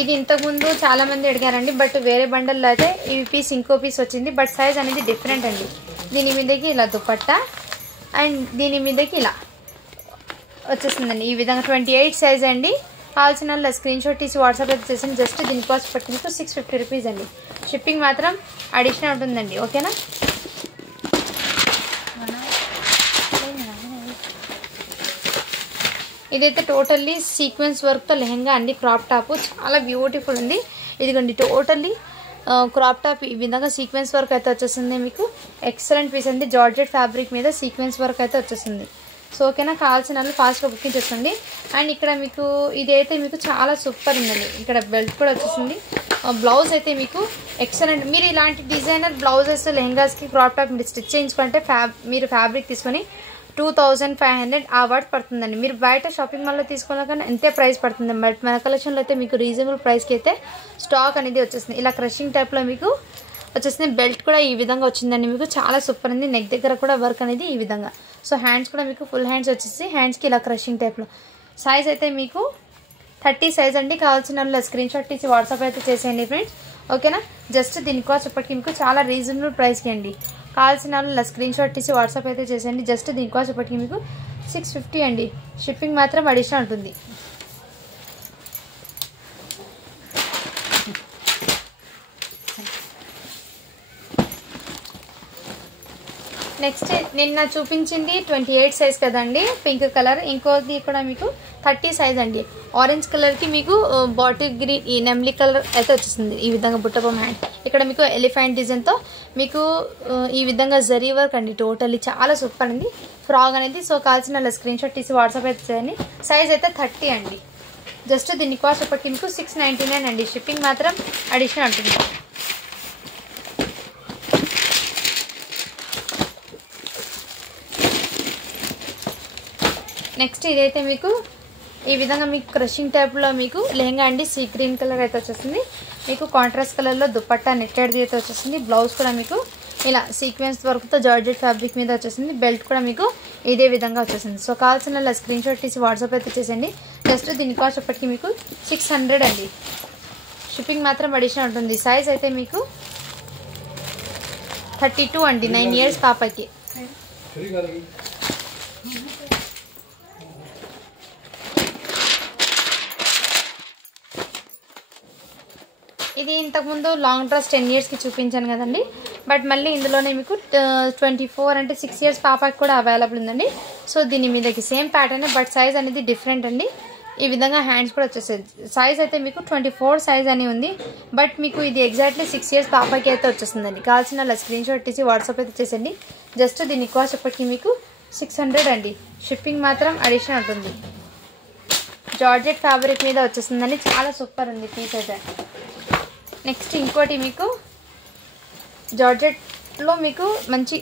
ఇది ఇంతకుముందు చాలామంది అడిగారండి, బట్ వేరే బండల్లో అయితే ఈ పీస్ ఇంకో పీస్ వచ్చింది. బట్ సైజ్ అనేది డిఫరెంట్ అండి. దీని మీదకి ఇలా దుపట్టా అండ్ దీని మీదకి ఇలా వచ్చేస్తుందండి. ఈ విధంగా 28 సైజ్ అండి. కావాల్సిన వాళ్ళ స్క్రీన్ షాట్ తీసి వాట్సాప్ అయితే చేసింది. జస్ట్ దీని కాస్ట్ పట్టి మీకు 650 రూపీస్ అండి. షిప్పింగ్ మాత్రం అడిషనల్ ఉంటుందండి. ఓకేనా, ఇదైతే టోటల్లీ సీక్వెన్స్ వర్క్తో లెహంగా అండి. క్రాప్ టాప్ చాలా బ్యూటిఫుల్ ఉంది. ఇదిగోండి టోటల్లీ క్రాప్ టాప్ ఈ విధంగా సీక్వెన్స్ వర్క్ అయితే వచ్చేస్తుంది మీకు. ఎక్సలెంట్ పీస్ అండి. జార్జెట్ ఫ్యాబ్రిక్ మీద సీక్వెన్స్ వర్క్ అయితే వచ్చేస్తుంది. సో ఓకేనా, కావాల్సిన వాళ్ళు ఫాస్ట్గా బుకింగ్ చేసుకోండి. అండ్ ఇక్కడ మీకు ఇదైతే మీకు చాలా సూపర్ ఉందండి. ఇక్కడ బెల్ట్ కూడా వచ్చేసింది. బ్లౌజ్ అయితే మీకు ఎక్సలెంట్. మీరు ఇలాంటి డిజైనర్ బ్లౌజెస్ లెహంగాస్కి క్రాప్ టాప్ మీరు స్టిచ్ చేయించుకుంటే మీరు ఫ్యాబ్రిక్ తీసుకొని 2500 ఆ వర్త్ పడుతుందండి. మీరు బయట షాపింగ్ మాల్లో తీసుకోవాలి కానీ ఎంతే ప్రైస్ పడుతుంది. బట్ మన కలెక్షన్లో అయితే మీకు రీజనబుల్ ప్రైస్కి అయితే స్టాక్ అనేది వచ్చేస్తుంది. ఇలా క్రషింగ్ టైప్లో మీకు వచ్చేసింది. బెల్ట్ కూడా ఈ విధంగా వచ్చిందండి మీకు. చాలా సూపర్ ఉంది. నెక్ దగ్గర కూడా వర్క్ అనేది ఈ విధంగా. సో హ్యాండ్స్ కూడా మీకు ఫుల్ హ్యాండ్స్ వచ్చేసి హ్యాండ్స్కి ఇలా క్రషింగ్ టైప్లో. సైజ్ అయితే మీకు 30 సైజ్ అండి. కావాల్సిన వాళ్ళు స్క్రీన్ షాట్ తీసి వాట్సాప్ అయితే చేసేయండి ఫ్రెండ్స్. ఓకేనా, జస్ట్ దీని కాస్ట్ ఇప్పటికి మీకు చాలా రీజనబుల్ ప్రైస్కి అండి. కావాల్సిన వాళ్ళు స్క్రీన్ షాట్ తీసి వాట్సాప్ అయితే చేసేయండి. జస్ట్ దీని కాస్ట్ ఇప్పటికి మీకు 650 అండి. షిప్పింగ్ మాత్రం అడిషనల్ ఉంటుంది. నెక్స్ట్ నిన్న చూపించింది 28 సైజ్ కదండి, పింక్ కలర్. ఇంకోది కూడా మీకు 30 సైజ్ అండి. ఆరెంజ్ కలర్కి మీకు బాటిల్ గ్రీన్ ఈ నెమ్లీ కలర్ అయితే వచ్చేసింది. ఈ విధంగా బుట్టబొమ్మ హ్యాండ్. ఇక్కడ మీకు ఎలిఫెంట్ డిజైన్తో మీకు ఈ విధంగా జరీ వర్క్ అండి. టోటల్లీ చాలా సూపర్ ఉంది ఫ్రాక్ అనేది. సో కావాల్సిన స్క్రీన్ షాట్ తీసి వాట్సాప్ అయితే చేయండి. సైజ్ అయితే 30 అండి. జస్ట్ దీని కాస్ట్ ఇప్పటికి మీకు 699 అండి. షిప్పింగ్ మాత్రం అడిషనల్ ఉంటుంది. నెక్స్ట్ ఇదైతే మీకు ఈ విధంగా మీకు క్రషింగ్ టైప్లో మీకు లెహంగా అండి. సీ గ్రీన్ కలర్ అయితే వచ్చేసింది. మీకు కాంట్రాస్ట్ కలర్లో దుపట్టా నెట్టెడ్ది అయితే వచ్చేసింది. బ్లౌజ్ కూడా మీకు ఇలా సీక్వెన్స్ వర్క్తో జార్జెట్ ఫ్యాబ్రిక్ మీద వచ్చేసింది. బెల్ట్ కూడా మీకు ఇదే విధంగా వచ్చేసింది. సో కావాల్సిన స్క్రీన్ షాట్ తీసి వాట్సాప్ అయితే చేసేయండి. జస్ట్ దీని కాస్ట్ ఇప్పటికి మీకు 600 అండి. షిప్పింగ్ మాత్రం అడిషనల్ ఉంటుంది. సైజ్ అయితే మీకు 32 అండి. 9 ఇయర్స్ పాపకి. ఇది ఇంతకుముందు లాంగ్ డ్రెస్ 10 ఇయర్స్కి చూపించాను కదండి. బట్ మళ్ళీ ఇందులోనే మీకు 24 అంటే 6 ఇయర్స్ పాపకి కూడా అవైలబుల్ ఉందండి. సో దీని మీదకి సేమ్ ప్యాటర్న్ బట్ సైజ్ అనేది డిఫరెంట్ అండి. ఈ విధంగా హ్యాండ్స్ కూడా వచ్చేసాయి. సైజ్ అయితే మీకు 24 సైజ్ అని ఉంది, బట్ మీకు ఇది ఎగ్జాక్ట్లీ 6 ఇయర్స్ పాపకి అయితే వచ్చేస్తుందండి. కావాల్సిన అలా స్క్రీన్ షాట్ తీసి వాట్సాప్ అయితే చేసేయండి. జస్ట్ దీని కాస్ట్ ఇప్పటికి మీకు 600 అండి. షిప్పింగ్ మాత్రం అడిషనల్ ఉంటుంది. జార్జెట్ ఫ్యాబ్రిక్ మీద వచ్చేస్తుందండి, చాలా సూపర్ ఉంది పీస్ అయితే. నెక్స్ట్ ఇంకోటి మీకు జార్జెట్లో మీకు మంచి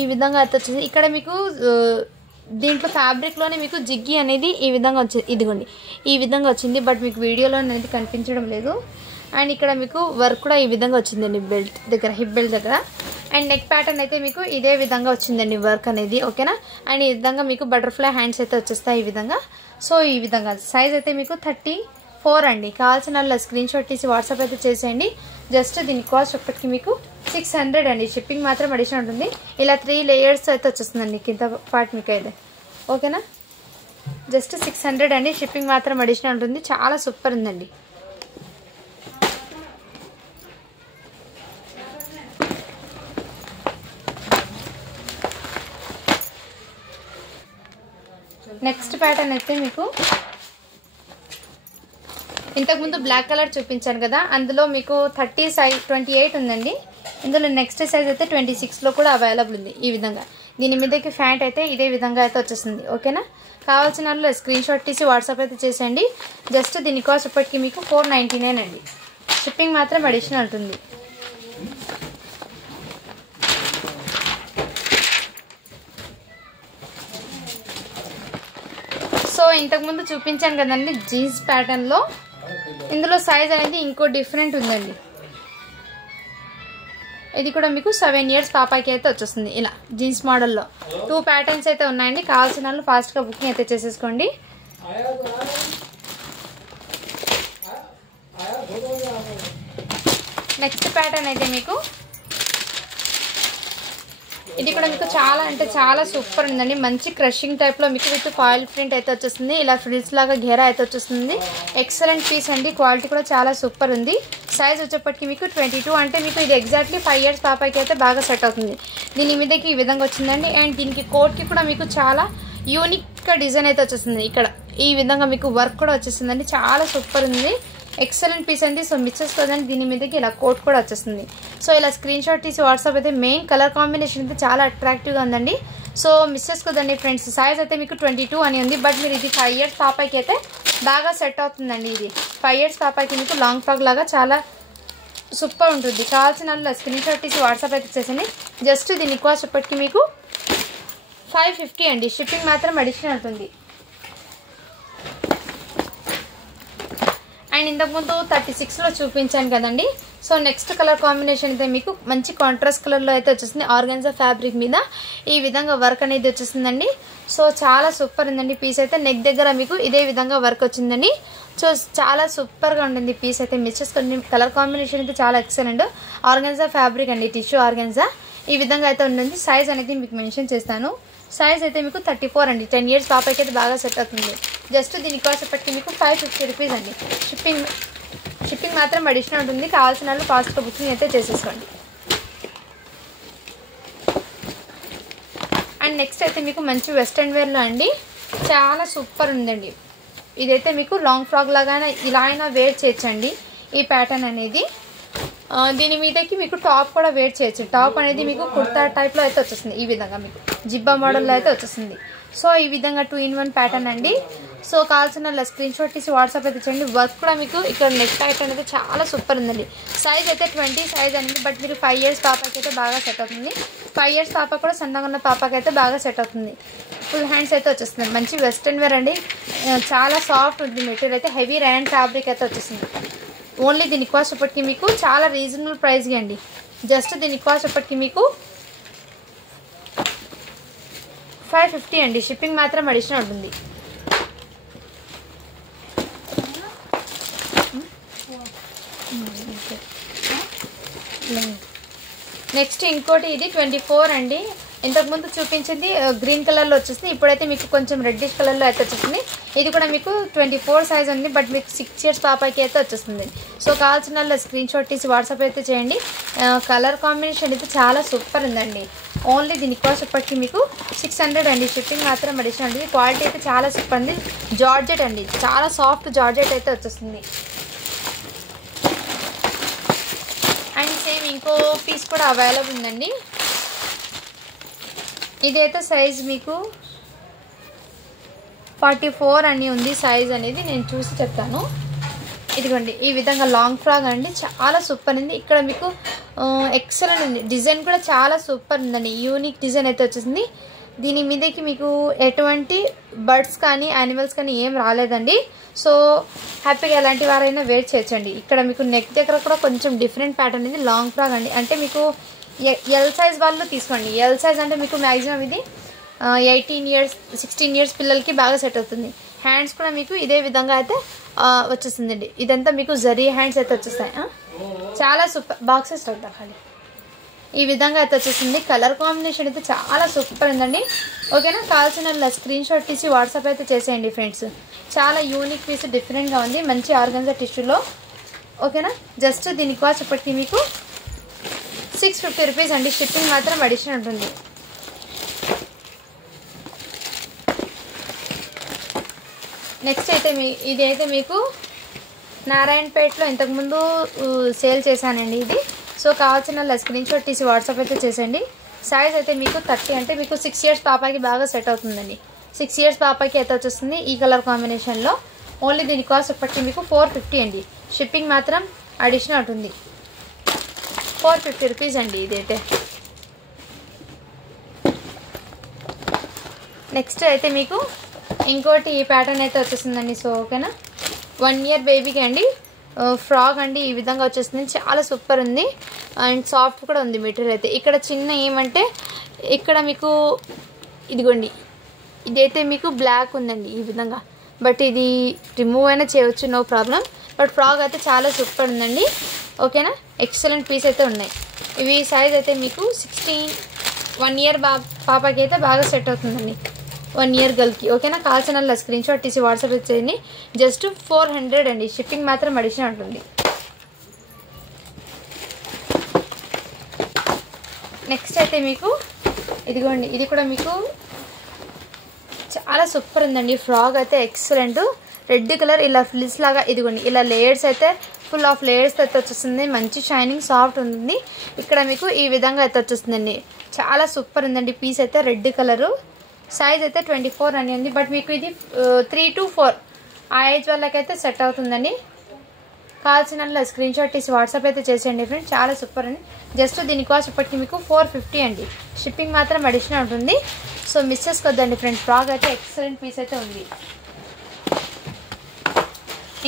ఈ విధంగా అయితే వచ్చేసి ఇక్కడ మీకు దీంట్లో ఫ్యాబ్రిక్లోనే మీకు జిగ్గి అనేది ఈ విధంగా వచ్చింది. ఇదిగోండి ఈ విధంగా వచ్చింది, బట్ మీకు వీడియోలో అనేది కనిపించడం లేదు. అండ్ ఇక్కడ మీకు వర్క్ కూడా ఈ విధంగా వచ్చిందండి, బెల్ట్ దగ్గర, హిప్ బెల్ట్ దగ్గర. అండ్ నెక్ ప్యాటర్న్ అయితే మీకు ఇదే విధంగా వచ్చిందండి వర్క్ అనేది, ఓకేనా. అండ్ ఈ విధంగా మీకు బటర్ఫ్లై హ్యాండ్స్ అయితే వచ్చేస్తాయి ఈ విధంగా. సో ఈ విధంగా సైజ్ అయితే మీకు 34 అండి. కావాల్సిన వాళ్ళ స్క్రీన్ షాట్ తీసి వాట్సాప్ అయితే చేసేయండి. జస్ట్ దీని కాస్ట్ ఒక్కటికి మీకు 600 అండి. షిప్పింగ్ మాత్రం అడిషనల్ ఉంటుంది. ఇలా 3 లేయర్స్ అయితే వచ్చేస్తుందండి కింద పార్ట్ మీకు అయితే, ఓకేనా. జస్ట్ 600 అండి. షిప్పింగ్ మాత్రం అడిషనల్ ఉంటుంది. చాలా సూపర్ ఉందండి. నెక్స్ట్ ప్యాటర్న్ అయితే మీకు ఇంతకుముందు బ్లాక్ కలర్ చూపించాను కదా, అందులో మీకు 30 సైజ్ 28 ఉందండి. ఇందులో నెక్స్ట్ సైజ్ అయితే 26లో కూడా అవైలబుల్ ఉంది. ఈ విధంగా దీని మీదకి ప్యాంట్ అయితే ఇదే విధంగా అయితే వచ్చేస్తుంది, ఓకేనా. కావాల్సిన వాళ్ళు స్క్రీన్ షాట్ తీసి వాట్సాప్ అయితే చేసేయండి. జస్ట్ దీని కాస్ట్ ఇప్పటికి మీకు 499 అండి. షిప్పింగ్ మాత్రం అడిషనల్ ఉంటుంది. సో ఇంతకుముందు చూపించాను కదండి జీన్స్ ప్యాటర్న్లో, ఇందులో సైజ్ అనేది ఇంకో డిఫరెంట్ ఉందండి. ఇది కూడా మీకు 7 ఇయర్స్ పాపాకి అయితే వచ్చేస్తుంది. ఇలా జీన్స్ మోడల్లో 2 ప్యాటర్న్స్ అయితే ఉన్నాయండి. కావాల్సిన వాళ్ళు ఫాస్ట్గా బుకింగ్ అయితే చేసేసుకోండి. నెక్స్ట్ ప్యాటర్న్ అయితే మీకు ఇది కూడా మీకు చాలా అంటే చాలా సూపర్ ఉందండి. మంచి క్రషింగ్ టైప్లో మీకు విత్ ఫాయిల్ ప్రింట్ అయితే వచ్చేస్తుంది. ఇలా ఫ్రిల్స్ లాగా ఘేరా అయితే వచ్చేస్తుంది. ఎక్సలెంట్ పీస్ అండి. క్వాలిటీ కూడా చాలా సూపర్ ఉంది. సైజ్ వచ్చేప్పటికి మీకు 22 అంటే మీకు ఇది ఎగ్జాక్ట్లీ 5 ఇయర్స్ పాపకి అయితే బాగా సెట్ అవుతుంది. దీని మీదకి ఈ విధంగా వచ్చిందండి. అండ్ దీనికి కోట్కి కూడా మీకు చాలా యూనిక్గా డిజైన్ అయితే వచ్చేస్తుంది. ఇక్కడ ఈ విధంగా మీకు వర్క్ కూడా వచ్చేస్తుందండి. చాలా సూపర్ ఉంది. ఎక్సలెంట్ పీస్ అండి. సో మిస్ చేసుకోదండి. దీని మీదకి ఇలా కోట్ కూడా వచ్చేస్తుంది. సో ఇలా స్క్రీన్ షాట్ తీసి వాట్సాప్ అయితే మెయిన్ కలర్ కాంబినేషన్ అయితే చాలా అట్రాక్టివ్గా ఉందండి. సో మిస్ చేసుకోదండి ఫ్రెండ్స్. సైజ్ అయితే మీకు 22 అని ఉంది, బట్ మీరు ఇది 5 ఇయర్స్ పాపకి అయితే బాగా సెట్ అవుతుందండి. ఇది 5 ఇయర్స్ పాపకి మీకు లాంగ్ ఫ్రాక్ లాగా చాలా సూపర్ ఉంటుంది. కావాల్సిన వాళ్ళు స్క్రీన్ షాట్ తీసి వాట్సాప్ అయితే చేసేయండి. జస్ట్ దీని కాస్ట్ ఇప్పటికి మీకు 550 అండి. షిప్పింగ్ మాత్రం అడిషనల్ ఉంటుంది. అండ్ ఇంతకుముందు 36లో చూపించాను కదండి. సో నెక్స్ట్ కలర్ కాంబినేషన్ అయితే మీకు మంచి కాంట్రాస్ట్ కలర్లో అయితే వచ్చేసింది. ఆర్గాన్జా ఫ్యాబ్రిక్ మీద ఈ విధంగా వర్క్ అనేది వచ్చేసిందండి. సో చాలా సూపర్ ఉందండి పీస్ అయితే. నెక్ దగ్గర మీకు ఇదే విధంగా వర్క్ వచ్చిందండి. సో చాలా సూపర్గా ఉంటుంది పీస్ అయితే. మిస్ చేసుకోండి. కలర్ కాంబినేషన్ అయితే చాలా ఎక్సలెంట్. ఆర్గాన్జా ఫ్యాబ్రిక్ అండి, టిష్యూ ఆర్గాన్జా ఈ విధంగా అయితే ఉంటుంది. సైజ్ అనేది మీకు మెన్షన్ చేస్తాను. సైజ్ అయితే మీకు 34 అండి. 10 ఇయర్స్ పాపకి అయితే బాగా సెట్ అవుతుంది. జస్ట్ దీని కాస్ట్ ఇప్పటికి మీకు 550 రూపీస్ అండి. షిప్పింగ్ మాత్రం అడిషనల్ ఉంటుంది. కావాల్సిన వాళ్ళు ఫాస్ట్గా బుకింగ్ అయితే చేసేసుకోండి. అండ్ నెక్స్ట్ అయితే మీకు మంచి వెస్ట్రన్ వేర్లో అండి చాలా సూపర్ ఉందండి. ఇదైతే మీకు లాంగ్ ఫ్రాక్ లాగా ఇలా అయినా వేర్ చేయొచ్చండి. ఈ ప్యాటర్న్ అనేది దీని మీదకి మీకు టాప్ కూడా వేర్ చేయొచ్చు. టాప్ అనేది మీకు కుర్తా టైప్లో అయితే వచ్చేస్తుంది. ఈ విధంగా మీకు జిబ్బా మోడల్లో అయితే వచ్చేస్తుంది. సో ఈ విధంగా 2-in-1 ప్యాటర్న్ అండి. సో కావాల్సిన స్క్రీన్ షాట్ తీసి వాట్సాప్ అయితే చేయండి. వర్క్ కూడా మీకు ఇక్కడ నెక్ ప్యాటర్న్ అయితే చాలా సూపర్ ఉందండి. సైజ్ అయితే 20 సైజ్ అనేది, బట్ మీరు 5 ఇయర్స్ పాపకి అయితే బాగా సెట్ అవుతుంది. 5 ఇయర్స్ పాప కూడా సన్నగా ఉన్న పాపకి అయితే బాగా సెట్ అవుతుంది. ఫుల్ హ్యాండ్స్ అయితే వచ్చేస్తుంది. మంచి వెస్ట్రన్ వేర్ అండి. చాలా సాఫ్ట్ ఉంది మెటీరియల్ అయితే. హెవీ ర్యాండ్ ఫ్యాబ్రిక్ అయితే వచ్చేస్తుంది. ఓన్లీ దీని కాస్ట్ ఇప్పటికి మీకు చాలా రీజనబుల్ ప్రైస్గా అండి. జస్ట్ దీని కాస్ట్ ఇప్పటికి మీకు 550 అండి. షిప్పింగ్ మాత్రం అడిషనల్ ఉంటుంది. నెక్స్ట్ ఇంకోటి ఇది 24 అండి. ఇంతకుముందు చూపించింది గ్రీన్ కలర్లో వచ్చేసింది. ఇప్పుడైతే మీకు కొంచెం రెడ్డిష్ కలర్లో అయితే వచ్చేసింది. ఇది కూడా మీకు 24 సైజ్ ఉంది, బట్ మీకు 6 ఇయర్స్ పాపకి అయితే వచ్చేస్తుంది. సో కావాల్సిన వాళ్ళు స్క్రీన్ షాట్ తీసి వాట్సాప్ అయితే చేయండి. కలర్ కాంబినేషన్ అయితే చాలా సూపర్ ఉందండి. ఓన్లీ దీని కాస్ట్ ఇప్పటికి మీకు 600 అండి. షిప్పింగ్ మాత్రం అడిషనల్ అండి. క్వాలిటీ అయితే చాలా సూపర్ అండి. జార్జెట్ అండి, చాలా సాఫ్ట్ జార్జెట్ అయితే వచ్చేస్తుంది. అండ్ సేమ్ ఇంకో పీస్ కూడా అవైలబుల్ ఉందండి. ఇదైతే సైజ్ మీకు 44 అని ఉంది సైజ్ అనేది, నేను చూసి చెప్తాను. ఇదిగోండి ఈ విధంగా లాంగ్ ఫ్రాక్ అండి, చాలా సూపర్ ఉంది. ఇక్కడ మీకు ఎక్సలెంట్ ఉంది. డిజైన్ కూడా చాలా సూపర్ ఉందండి. యూనిక్ డిజైన్ అయితే వచ్చేసింది. దీని మీదకి మీకు ఎటువంటి బర్డ్స్ కానీ యానిమల్స్ కానీ ఏం రాలేదండి. సో హ్యాపీగా ఎలాంటి వారైనా వేర్ చేయొచ్చండి. ఇక్కడ మీకు నెక్ దగ్గర కూడా కొంచెం డిఫరెంట్ ప్యాటర్న్ ఇది. లాంగ్ ఫ్రాక్ అండి, అంటే మీకు ఎల్ సైజ్ వాళ్ళు తీసుకోండి. ఎల్ సైజ్ అంటే మీకు మ్యాక్సిమం ఇది 18 ఇయర్స్ 16 ఇయర్స్ పిల్లలకి బాగా సెట్ అవుతుంది. హ్యాండ్స్ కూడా మీకు ఇదే విధంగా అయితే వచ్చేస్తుందండి. ఇదంతా మీకు జరీ హ్యాండ్స్ అయితే వచ్చేస్తాయి. చాలా సూపర్. బాక్సెస్ అవుతా ఖాళీ ఈ విధంగా అయితే వచ్చేసింది. కలర్ కాంబినేషన్ అయితే చాలా సూపర్ ఉందండి. ఓకేనా, కావాల్సిన స్క్రీన్ షాట్ తీసి వాట్సాప్ అయితే చేసేయండి ఫ్రెండ్స్. చాలా యూనిక్ పీస్, డిఫరెంట్గా ఉంది, మంచి ఆర్గన్జా టిష్యూలో. ఓకేనా, జస్ట్ దీని కాస్ట్ ఇప్పటికీ మీకు 650 రూపీస్ అండి. షిప్పింగ్ మాత్రం అడిషనల్ ఉంటుంది. నెక్స్ట్ అయితే ఇదైతే మీకు నారాయణపేటలో ఇంతకుముందు సేల్ చేశానండి ఇది. సో కావాల్సిన స్క్రీన్ షాట్ తీసి వాట్సాప్ అయితే చేసేయండి. సైజ్ అయితే మీకు 30 అంటే మీకు 6 ఇయర్స్ పాపకి బాగా సెట్ అవుతుందండి. 6 ఇయర్స్ పాపకి అయితే వచ్చేస్తుంది ఈ కలర్ కాంబినేషన్లో. ఓన్లీ దీని కాస్ట్ ఇప్పటికీ మీకు 450 అండి. షిప్పింగ్ మాత్రం అడిషనల్ ఉంటుంది. 450 రూపీస్ అండి ఇదైతే. నెక్స్ట్ అయితే మీకు ఇంకోటి ఈ ప్యాటర్న్ అయితే వచ్చేసిందండి. సో ఓకేనా, 1 ఇయర్ బేబీకి అండి ఫ్రాక్ అండి, ఈ విధంగా వచ్చేస్తుంది. చాలా సూపర్ ఉంది అండ్ సాఫ్ట్ కూడా ఉంది మెటీరియల్ అయితే. ఇక్కడ చిన్న ఏమంటే ఇక్కడ మీకు ఇదిగోండి, ఇదైతే మీకు బ్లాక్ ఉందండి ఈ విధంగా, బట్ ఇది రిమూవ్ అయినా చేయవచ్చు, నో ప్రాబ్లం. బట్ ఫ్రాక్ అయితే చాలా సూపర్ ఉందండి. ఓకేనా, ఎక్సలెంట్ పీస్ అయితే ఉన్నాయి ఇవి. సైజ్ అయితే మీకు 1 ఇయర్ పాపకి అయితే బాగా సెట్ అవుతుందండి, 1 ఇయర్ గర్ల్కి. ఓకేనా, కావాల్సిన స్క్రీన్ షాట్ తీసి వాట్సాప్ చేయండి. జస్ట్ 400 అండి. షిప్పింగ్ మాత్రం అడిషనల్ ఉంటుంది. నెక్స్ట్ అయితే మీకు ఇదిగోండి, ఇది కూడా మీకు చాలా సూపర్ ఉందండి. ఫ్రాక్ అయితే ఎక్సలెంట్, రెడ్ కలర్ ఇలా ఫ్లిల్స్ లాగా ఇదిగోండి ఇలా లేయర్స్ అయితే ఫుల్ ఆఫ్ లేయర్స్ అయితే వచ్చేస్తుంది. మంచి షైనింగ్ సాఫ్ట్ ఉంటుంది. ఇక్కడ మీకు ఈ విధంగా అయితే వచ్చేస్తుందండి. చాలా సూపర్ ఉందండి పీస్ అయితే. రెడ్ కలరు, సైజ్ అయితే 24 అని ఉంది. బట్ మీకు ఇది 3 to 4 ఆ ఏజ్ వాళ్ళకైతే సెట్ అవుతుందండి. కావాల్సిన స్క్రీన్ షాట్ తీసి వాట్సాప్ అయితే చేసేయండి ఫ్రెండ్స్. చాలా సూపర్ అండి. జస్ట్ దీని కాస్ట్ ఇప్పటికి మీకు 450 అండి. షిప్పింగ్ మాత్రం అడిషనల్ ఉంటుంది. సో మిస్ చేసుకోవద్దండి ఫ్రెండ్స్. ఫ్రాక్ అయితే ఎక్సలెంట్ పీస్ అయితే ఉంది.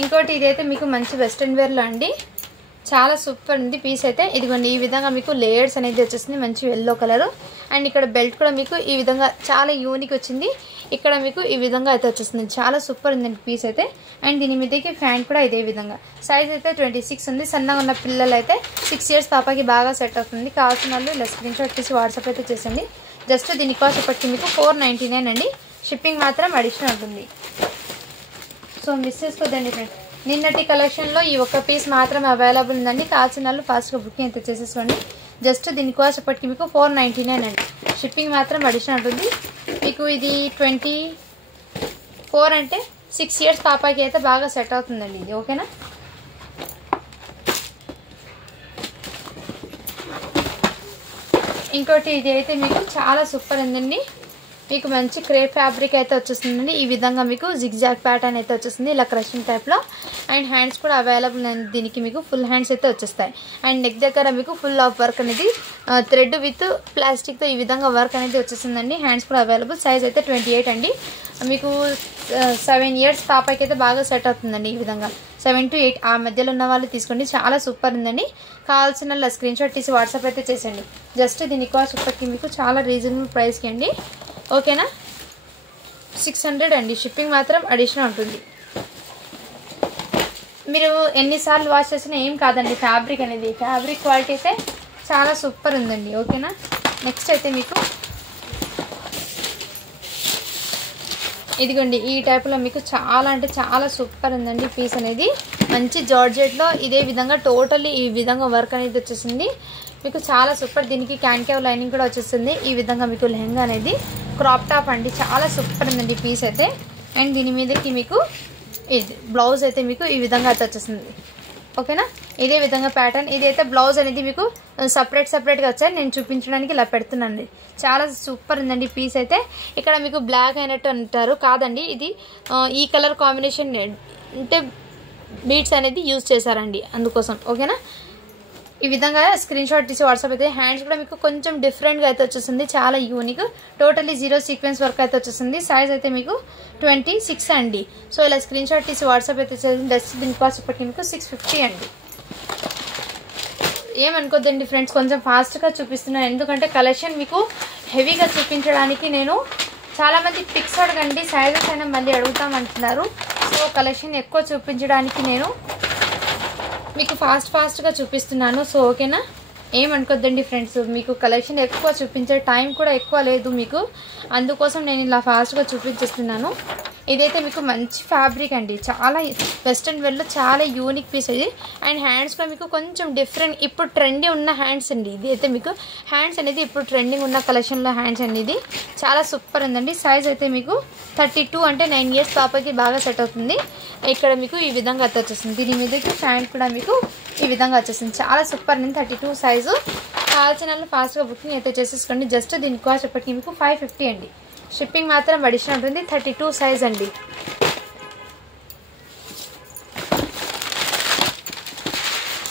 ఇంకోటి ఇదైతే మీకు మంచి వెస్ట్రన్ వేర్లో అండి, చాలా సూపర్ ఉంది పీస్ అయితే. ఇదిగోండి ఈ విధంగా మీకు లేయర్స్ అనేది వచ్చేసింది, మంచి ఎల్లో కలర్. అండ్ ఇక్కడ బెల్ట్ కూడా మీకు ఈ విధంగా చాలా యూనిక్ వచ్చింది. ఇక్కడ మీకు ఈ విధంగా అయితే వచ్చేస్తుంది. చాలా సూపర్ ఉందండి పీస్ అయితే. అండ్ దీని మీదకి ఫ్యాంట్ కూడా ఇదే విధంగా. సైజ్ అయితే 26 ఉంది. సన్నగా ఉన్న పిల్లలు అయితే 6 ఇయర్స్ పాపకి బాగా సెట్ అవుతుంది. కావాల్సిన వాళ్ళు ఇలా స్క్రీన్ షాట్ తీసి వాట్సాప్ అయితే చేసండి. జస్ట్ దీని కాస్ట్ ఇప్పటికి మీకు 499 అండి. షిప్పింగ్ మాత్రం అడిషనల్ ఉంటుంది. సో మిస్ చేసుకోదండి ఫ్రెండ్స్. నిన్నటి కలెక్షన్లో ఈ ఒక్క పీస్ మాత్రం అవైలబుల్ ఉందండి. కావాల్సిన వాళ్ళు ఫాస్ట్గా బుకింగ్ అయితే చేసేసుకోండి. జస్ట్ దీని కాస్ట్ ఇప్పటికి మీకు 499 అండి. షిప్పింగ్ మాత్రం అడిషనల్ ఉంటుంది. మీకు ఇది 24 అంటే 6 ఇయర్స్ పాపకి అయితే బాగా సెట్ అవుతుందండి ఇది. ఓకేనా, ఇంకోటి ఇది అయితే మీకు చాలా సూపర్ ఉందండి. మీకు మంచి క్రేప్ ఫ్యాబ్రిక్ అయితే వచ్చేస్తుందండి. ఈ విధంగా మీకు జిగ్జాగ్ ప్యాటర్న్ అయితే వచ్చేస్తుంది ఇలా క్రషింగ్ టైప్లో. అండ్ హ్యాండ్స్ కూడా అవైలబుల్ అండి. దీనికి మీకు ఫుల్ హ్యాండ్స్ అయితే వచ్చేస్తాయి. అండ్ నెక్ దగ్గర మీకు ఫుల్ ఆఫ్ వర్క్ అనేది థ్రెడ్ విత్ ప్లాస్టిక్తో ఈ విధంగా వర్క్ అనేది వచ్చేస్తుందండి. హ్యాండ్స్ కూడా అవైలబుల్. సైజ్ అయితే 28 అండి. మీకు 7 ఇయర్స్ పాపకి అయితే బాగా సెట్ అవుతుందండి. ఈ విధంగా 7 to 8 ఆ మధ్యలో ఉన్న వాళ్ళు తీసుకోండి. చాలా సూపర్ ఉందండి. కావాల్సిన స్క్రీన్ షాట్ తీసి వాట్సాప్ అయితే చేసేయండి. జస్ట్ దీని కాస్ట్ ఇప్పటికి మీకు చాలా రీజనబుల్ ప్రైస్కి అండి. ఓకేనా, 600 అండి. షిప్పింగ్ మాత్రం అడిషనల్ ఉంటుంది. మీరు ఎన్నిసార్లు వాష్ చేసినా ఏం కాదండి. ఫ్యాబ్రిక్ అనేది ఫ్యాబ్రిక్ క్వాలిటీ అయితే చాలా సూపర్ ఉందండి. ఓకేనా, నెక్స్ట్ అయితే మీకు ఇదిగోండి ఈ టైప్లో మీకు చాలా అంటే చాలా సూపర్ ఉందండి పీస్ అనేది. మంచి జార్జెట్లో ఇదే విధంగా టోటల్లీ ఈ విధంగా వర్క్ అనేది వచ్చేసింది మీకు, చాలా సూపర్. దీనికి క్యాన్కేవ్ లైనింగ్ కూడా వచ్చేస్తుంది. ఈ విధంగా మీకు లెహంగా అనేది క్రాప్ టాప్ అండి, చాలా సూపర్ ఉందండి పీస్ అయితే. అండ్ దీని మీదకి మీకు ఇది బ్లౌజ్ అయితే మీకు ఈ విధంగా అయితే వచ్చేస్తుంది. ఓకేనా, ఇదే విధంగా ప్యాటర్న్. ఇదైతే బ్లౌజ్ అనేది మీకు సపరేట్గా వచ్చాయి, నేను చూపించడానికి ఇలా పెడుతున్నాను. చాలా సూపర్ ఉందండి పీస్ అయితే. ఇక్కడ మీకు బ్లాక్ అయినట్టు అంటారు, కాదండి ఇది ఈ కలర్ కాంబినేషన్ అంటే బీడ్స్ అనేది యూజ్ చేశారండి అందుకోసం. ఓకేనా, ఈ విధంగా స్క్రీన్ షాట్ తీసి వాట్సాప్ అయితే. హ్యాండ్స్ కూడా మీకు కొంచెం డిఫరెంట్గా అయితే వచ్చేస్తుంది, చాలా యూనిక్. టోటల్లీ 0 సీక్వెన్స్ వర్క్ అయితే వచ్చేస్తుంది. సైజ్ అయితే మీకు 26 అండి. సో ఇలా స్క్రీన్ షాట్ తీసి వాట్సాప్ అయితే బెస్ట్. దీని కాస్ట్ ఇప్పటికీ మీకు 650 అండి. ఏమనుకోద్దండి ఫ్రెండ్స్, కొంచెం ఫాస్ట్గా చూపిస్తున్నాను ఎందుకంటే కలెక్షన్ మీకు హెవీగా చూపించడానికి. నేను చాలామంది పిక్స్ అడగండి, సైజెస్ అయినా మళ్ళీ అడుగుతామంటున్నారు. సో కలెక్షన్ ఎక్కువ చూపించడానికి నేను మీకు ఫాస్ట్గా చూపిస్తున్నాను. సో ఓకేనా, ఏమనుకోద్దండి ఫ్రెండ్స్, మీకు కలెక్షన్ ఎక్కువ చూపించే టైం కూడా ఎక్కువ లేదు మీకు, అందుకోసం నేను ఇలా ఫాస్ట్గా చూపించేస్తున్నాను. ఇదైతే మీకు మంచి ఫ్యాబ్రిక్ అండి, చాలా వెస్ట్రన్ వేర్లో చాలా యూనిక్ పీస్ ఇది. అండ్ హ్యాండ్స్ కూడా మీకు కొంచెం డిఫరెంట్, ఇప్పుడు ట్రెండీ ఉన్న హ్యాండ్స్ అండి. ఇది అయితే మీకు హ్యాండ్స్ అనేది ఇప్పుడు ట్రెండింగ్ ఉన్న కలెక్షన్లో హ్యాండ్స్ అండి. ఇది చాలా సూపర్ ఉందండి. సైజ్ అయితే మీకు 32 అంటే 9 ఇయర్స్ పాపకి బాగా సెట్ అవుతుంది. ఇక్కడ మీకు ఈ విధంగా అయితే వచ్చేస్తుంది. దీని మీదకి ప్యాంట్ కూడా మీకు ఈ విధంగా వచ్చేస్తుంది. చాలా సూపర్ అండి. 32 సైజు. కావాల్సిన వాళ్ళు ఫాస్ట్గా బుకింగ్ అయితే చేసేసుకోండి. జస్ట్ దీని కాస్ట్ ఇప్పటికీ మీకు 550 అండి. షిప్పింగ్ మాత్రం అడిషనల్ ఉంటుంది. 32 సైజ్ అండి.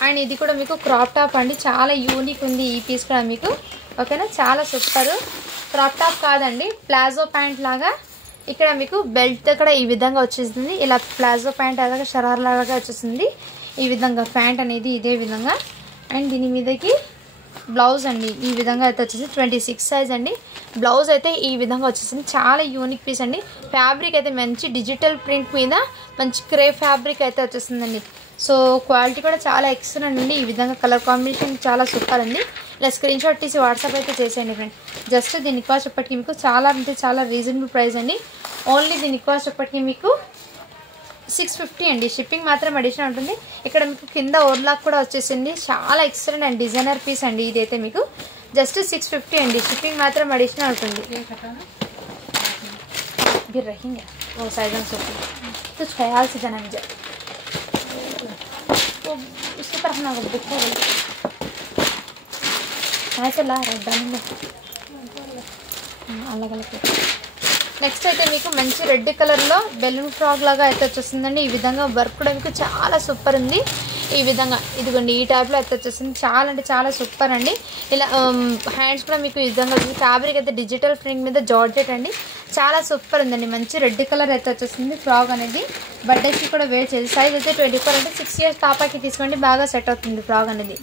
అండ్ ఇది కూడా మీకు క్రాప్ టాప్ అండి, చాలా యూనిక్ ఉంది ఈ పీస్ కూడా మీకు. ఓకేనా, చాలా సూపర్. క్రాప్ టాప్ కాదండి, ప్లాజో ప్యాంట్ లాగా. ఇక్కడ మీకు బెల్ట్ కూడా ఈ విధంగా వచ్చేస్తుంది. ఇలా ప్లాజో ప్యాంట్ అలాగా షరార్ లాగా వచ్చేస్తుంది ఈ విధంగా ప్యాంట్ అనేది ఇదే విధంగా. అండ్ దీని మీదకి బ్లౌజ్ అండి ఈ విధంగా అయితే వచ్చేసి 26 సైజ్ అండి. బ్లౌజ్ అయితే ఈ విధంగా వచ్చేసింది. చాలా యూనిక్ పీస్ అండి. ఫ్యాబ్రిక్ అయితే మంచి డిజిటల్ ప్రింట్ మీద మంచి క్రేప్ ఫ్యాబ్రిక్ అయితే వచ్చేస్తుందండి. సో క్వాలిటీ కూడా చాలా ఎక్సలెంట్ అండి. ఈ విధంగా కలర్ కాంబినేషన్ చాలా సూపర్ అండి. ఇలా స్క్రీన్ షాట్ తీసి వాట్సాప్ అయితే చేసేయండి ఫ్రెండ్. జస్ట్ దీని కాస్ట్ ఇప్పటికీ మీకు చాలా అంటే చాలా రీజనబుల్ ప్రైస్ అండి. ఓన్లీ దీని కాస్ట్ ఇప్పటికీ మీకు 650 అండి. షిప్పింగ్ మాత్రం అడిషనల్ ఉంటుంది. ఇక్కడ మీకు కింద ఓవర్లాక్ కూడా వచ్చేసింది. చాలా ఎక్సలెంట్ అండి, డిజైనర్ పీస్ అండి. ఇదైతే మీకు జస్ట్ 650 అండి. షిప్పింగ్ మాత్రం అడిషనల్ ఉంటుంది. गिर रहेंगे वो साइजन सोफी कुछ ख्याल से जाना मुझे वो उसके पर हम लोग बुक हो गई ऐसे ला रहे डालेंगे अलग अलग. నెక్స్ట్ అయితే మీకు మంచి రెడ్ కలర్లో బెలూన్ ఫ్రాక్ లాగా అయితే వచ్చేస్తుందండి. ఈ విధంగా వర్క్ కూడా మీకు చాలా సూపర్ ఉంది. ఈ విధంగా ఇదిగోండి ఈ టైప్లో అయితే వచ్చేస్తుంది. చాలా అంటే చాలా సూపర్ అండి. ఇలా హ్యాండ్స్ కూడా మీకు ఈ విధంగా ఫ్యాబ్రిక్ అయితే డిజిటల్ ప్రింట్ మీద జార్జెట్ అండి. చాలా సూపర్ ఉందండి. మంచి రెడ్ కలర్ అయితే వచ్చేస్తుంది. ఫ్రాక్ అనేది బర్త్డేకి కూడా వేర్ చేయాలి. సైజ్ అయితే 24 అంటే 6 ఇయర్స్ పాపకి తీసుకోండి, బాగా సెట్ అవుతుంది ఫ్రాక్ అనేది.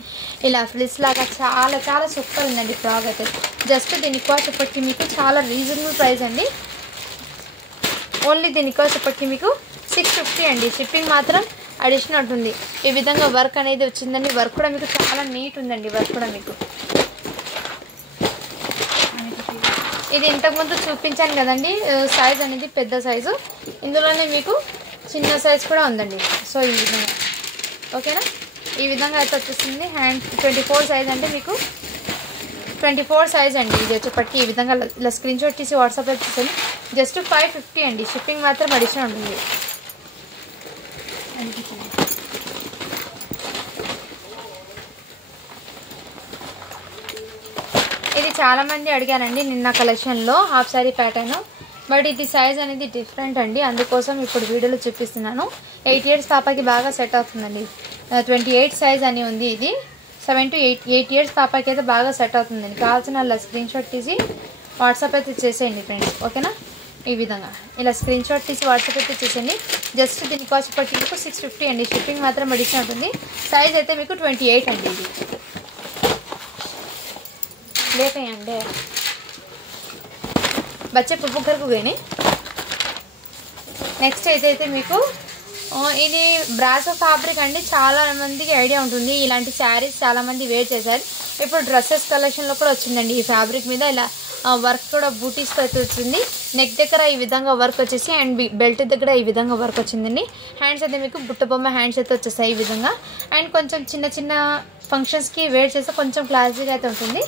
ఇలా ఫ్లిస్ లాగా చాలా చాలా సూపర్ ఉందండి ఫ్రాక్ అయితే. జస్ట్ దీని కాస్ట్ ఇప్పటికీ మీకు చాలా రీజనబుల్ ప్రైస్ అండి. ఓన్లీ దీని కాస్ట్ ఇప్పటికీ మీకు 650 అండి. షిప్పింగ్ మాత్రం అడిషనల్ ఉంటుంది. ఈ విధంగా వర్క్ అనేది వచ్చిందండి. వర్క్ కూడా మీకు చాలా నీట్ ఉందండి. వర్క్ కూడా మీకు ఇది ఇంతకుముందు చూపించాను కదండి. సైజ్ అనేది పెద్ద సైజు, ఇందులోనే మీకు చిన్న సైజ్ కూడా ఉందండి. సో ఈ విధంగా ఓకేనా, ఈ విధంగా అయితే వచ్చేస్తుంది. హ్యాండ్ 24 సైజ్ అంటే మీకు 24 సైజ్ అండి. ఇది వచ్చేప్పటికి ఈ విధంగా ఇలా స్క్రీన్ షాట్ తీసి వాట్సాప్ అయితే చూసాను. జస్ట్ 550 అండి. షిప్పింగ్ మాత్రం అడిషనల్ ఉంటుంది. ఇది చాలామంది అడిగారండి నిన్న కలెక్షన్లో హాఫ్ శారీ ప్యాటర్న్. బట్ ఇది సైజ్ అనేది డిఫరెంట్ అండి, అందుకోసం ఇప్పుడు వీడియోలో చూపిస్తున్నాను. 8 ఇయర్స్ పాపకి బాగా సెట్ అవుతుందండి. 28 సైజ్ అని ఉంది. ఇది 7 to 8 ఇయర్స్ పాపకి అయితే బాగా సెట్ అవుతుందండి. కావాల్సిన అలా స్క్రీన్ షాట్ తీసి వాట్సాప్ అయితే చేసేయండి ఫ్రెండ్స్. ఓకేనా, ఈ విధంగా ఇలా స్క్రీన్ షాట్ తీసి వాట్సాప్ అయితే చేసేయండి. జస్ట్ దీని కాస్ట్ ఇప్పటికి మీకు 650 అండి. షిప్పింగ్ మాత్రం అడిషనల్ ఉంటుంది. సైజ్ అయితే మీకు 28 అండి. ఇది లేకండి బచ్చే పువ్వు కరకు పోయినాయి. నెక్స్ట్ అయితే మీకు ఇది బ్రాసో ఫ్యాబ్రిక్ అండి. చాలా మందికి ఐడియా ఉంటుంది, ఇలాంటి శారీస్ చాలా మంది వేర్ చేశారు. ఇప్పుడు డ్రెస్సెస్ కలెక్షన్లో కూడా వచ్చిందండి ఈ ఫ్యాబ్రిక్ మీద. ఇలా వర్క్ కూడా బూటీస్తో అయితే వచ్చింది. నెక్ దగ్గర ఈ విధంగా వర్క్ వచ్చేసి అండ్ బెల్ట్ దగ్గర ఈ విధంగా వర్క్ వచ్చిందండి. హ్యాండ్స్ అయితే మీకు బుట్టబొమ్మ హ్యాండ్స్ అయితే వచ్చేస్తాయి ఈ విధంగా. అండ్ కొంచెం చిన్న చిన్న ఫంక్షన్స్కి వేర్ చేస్తే కొంచెం క్లాసీగా అయితే ఉంటుంది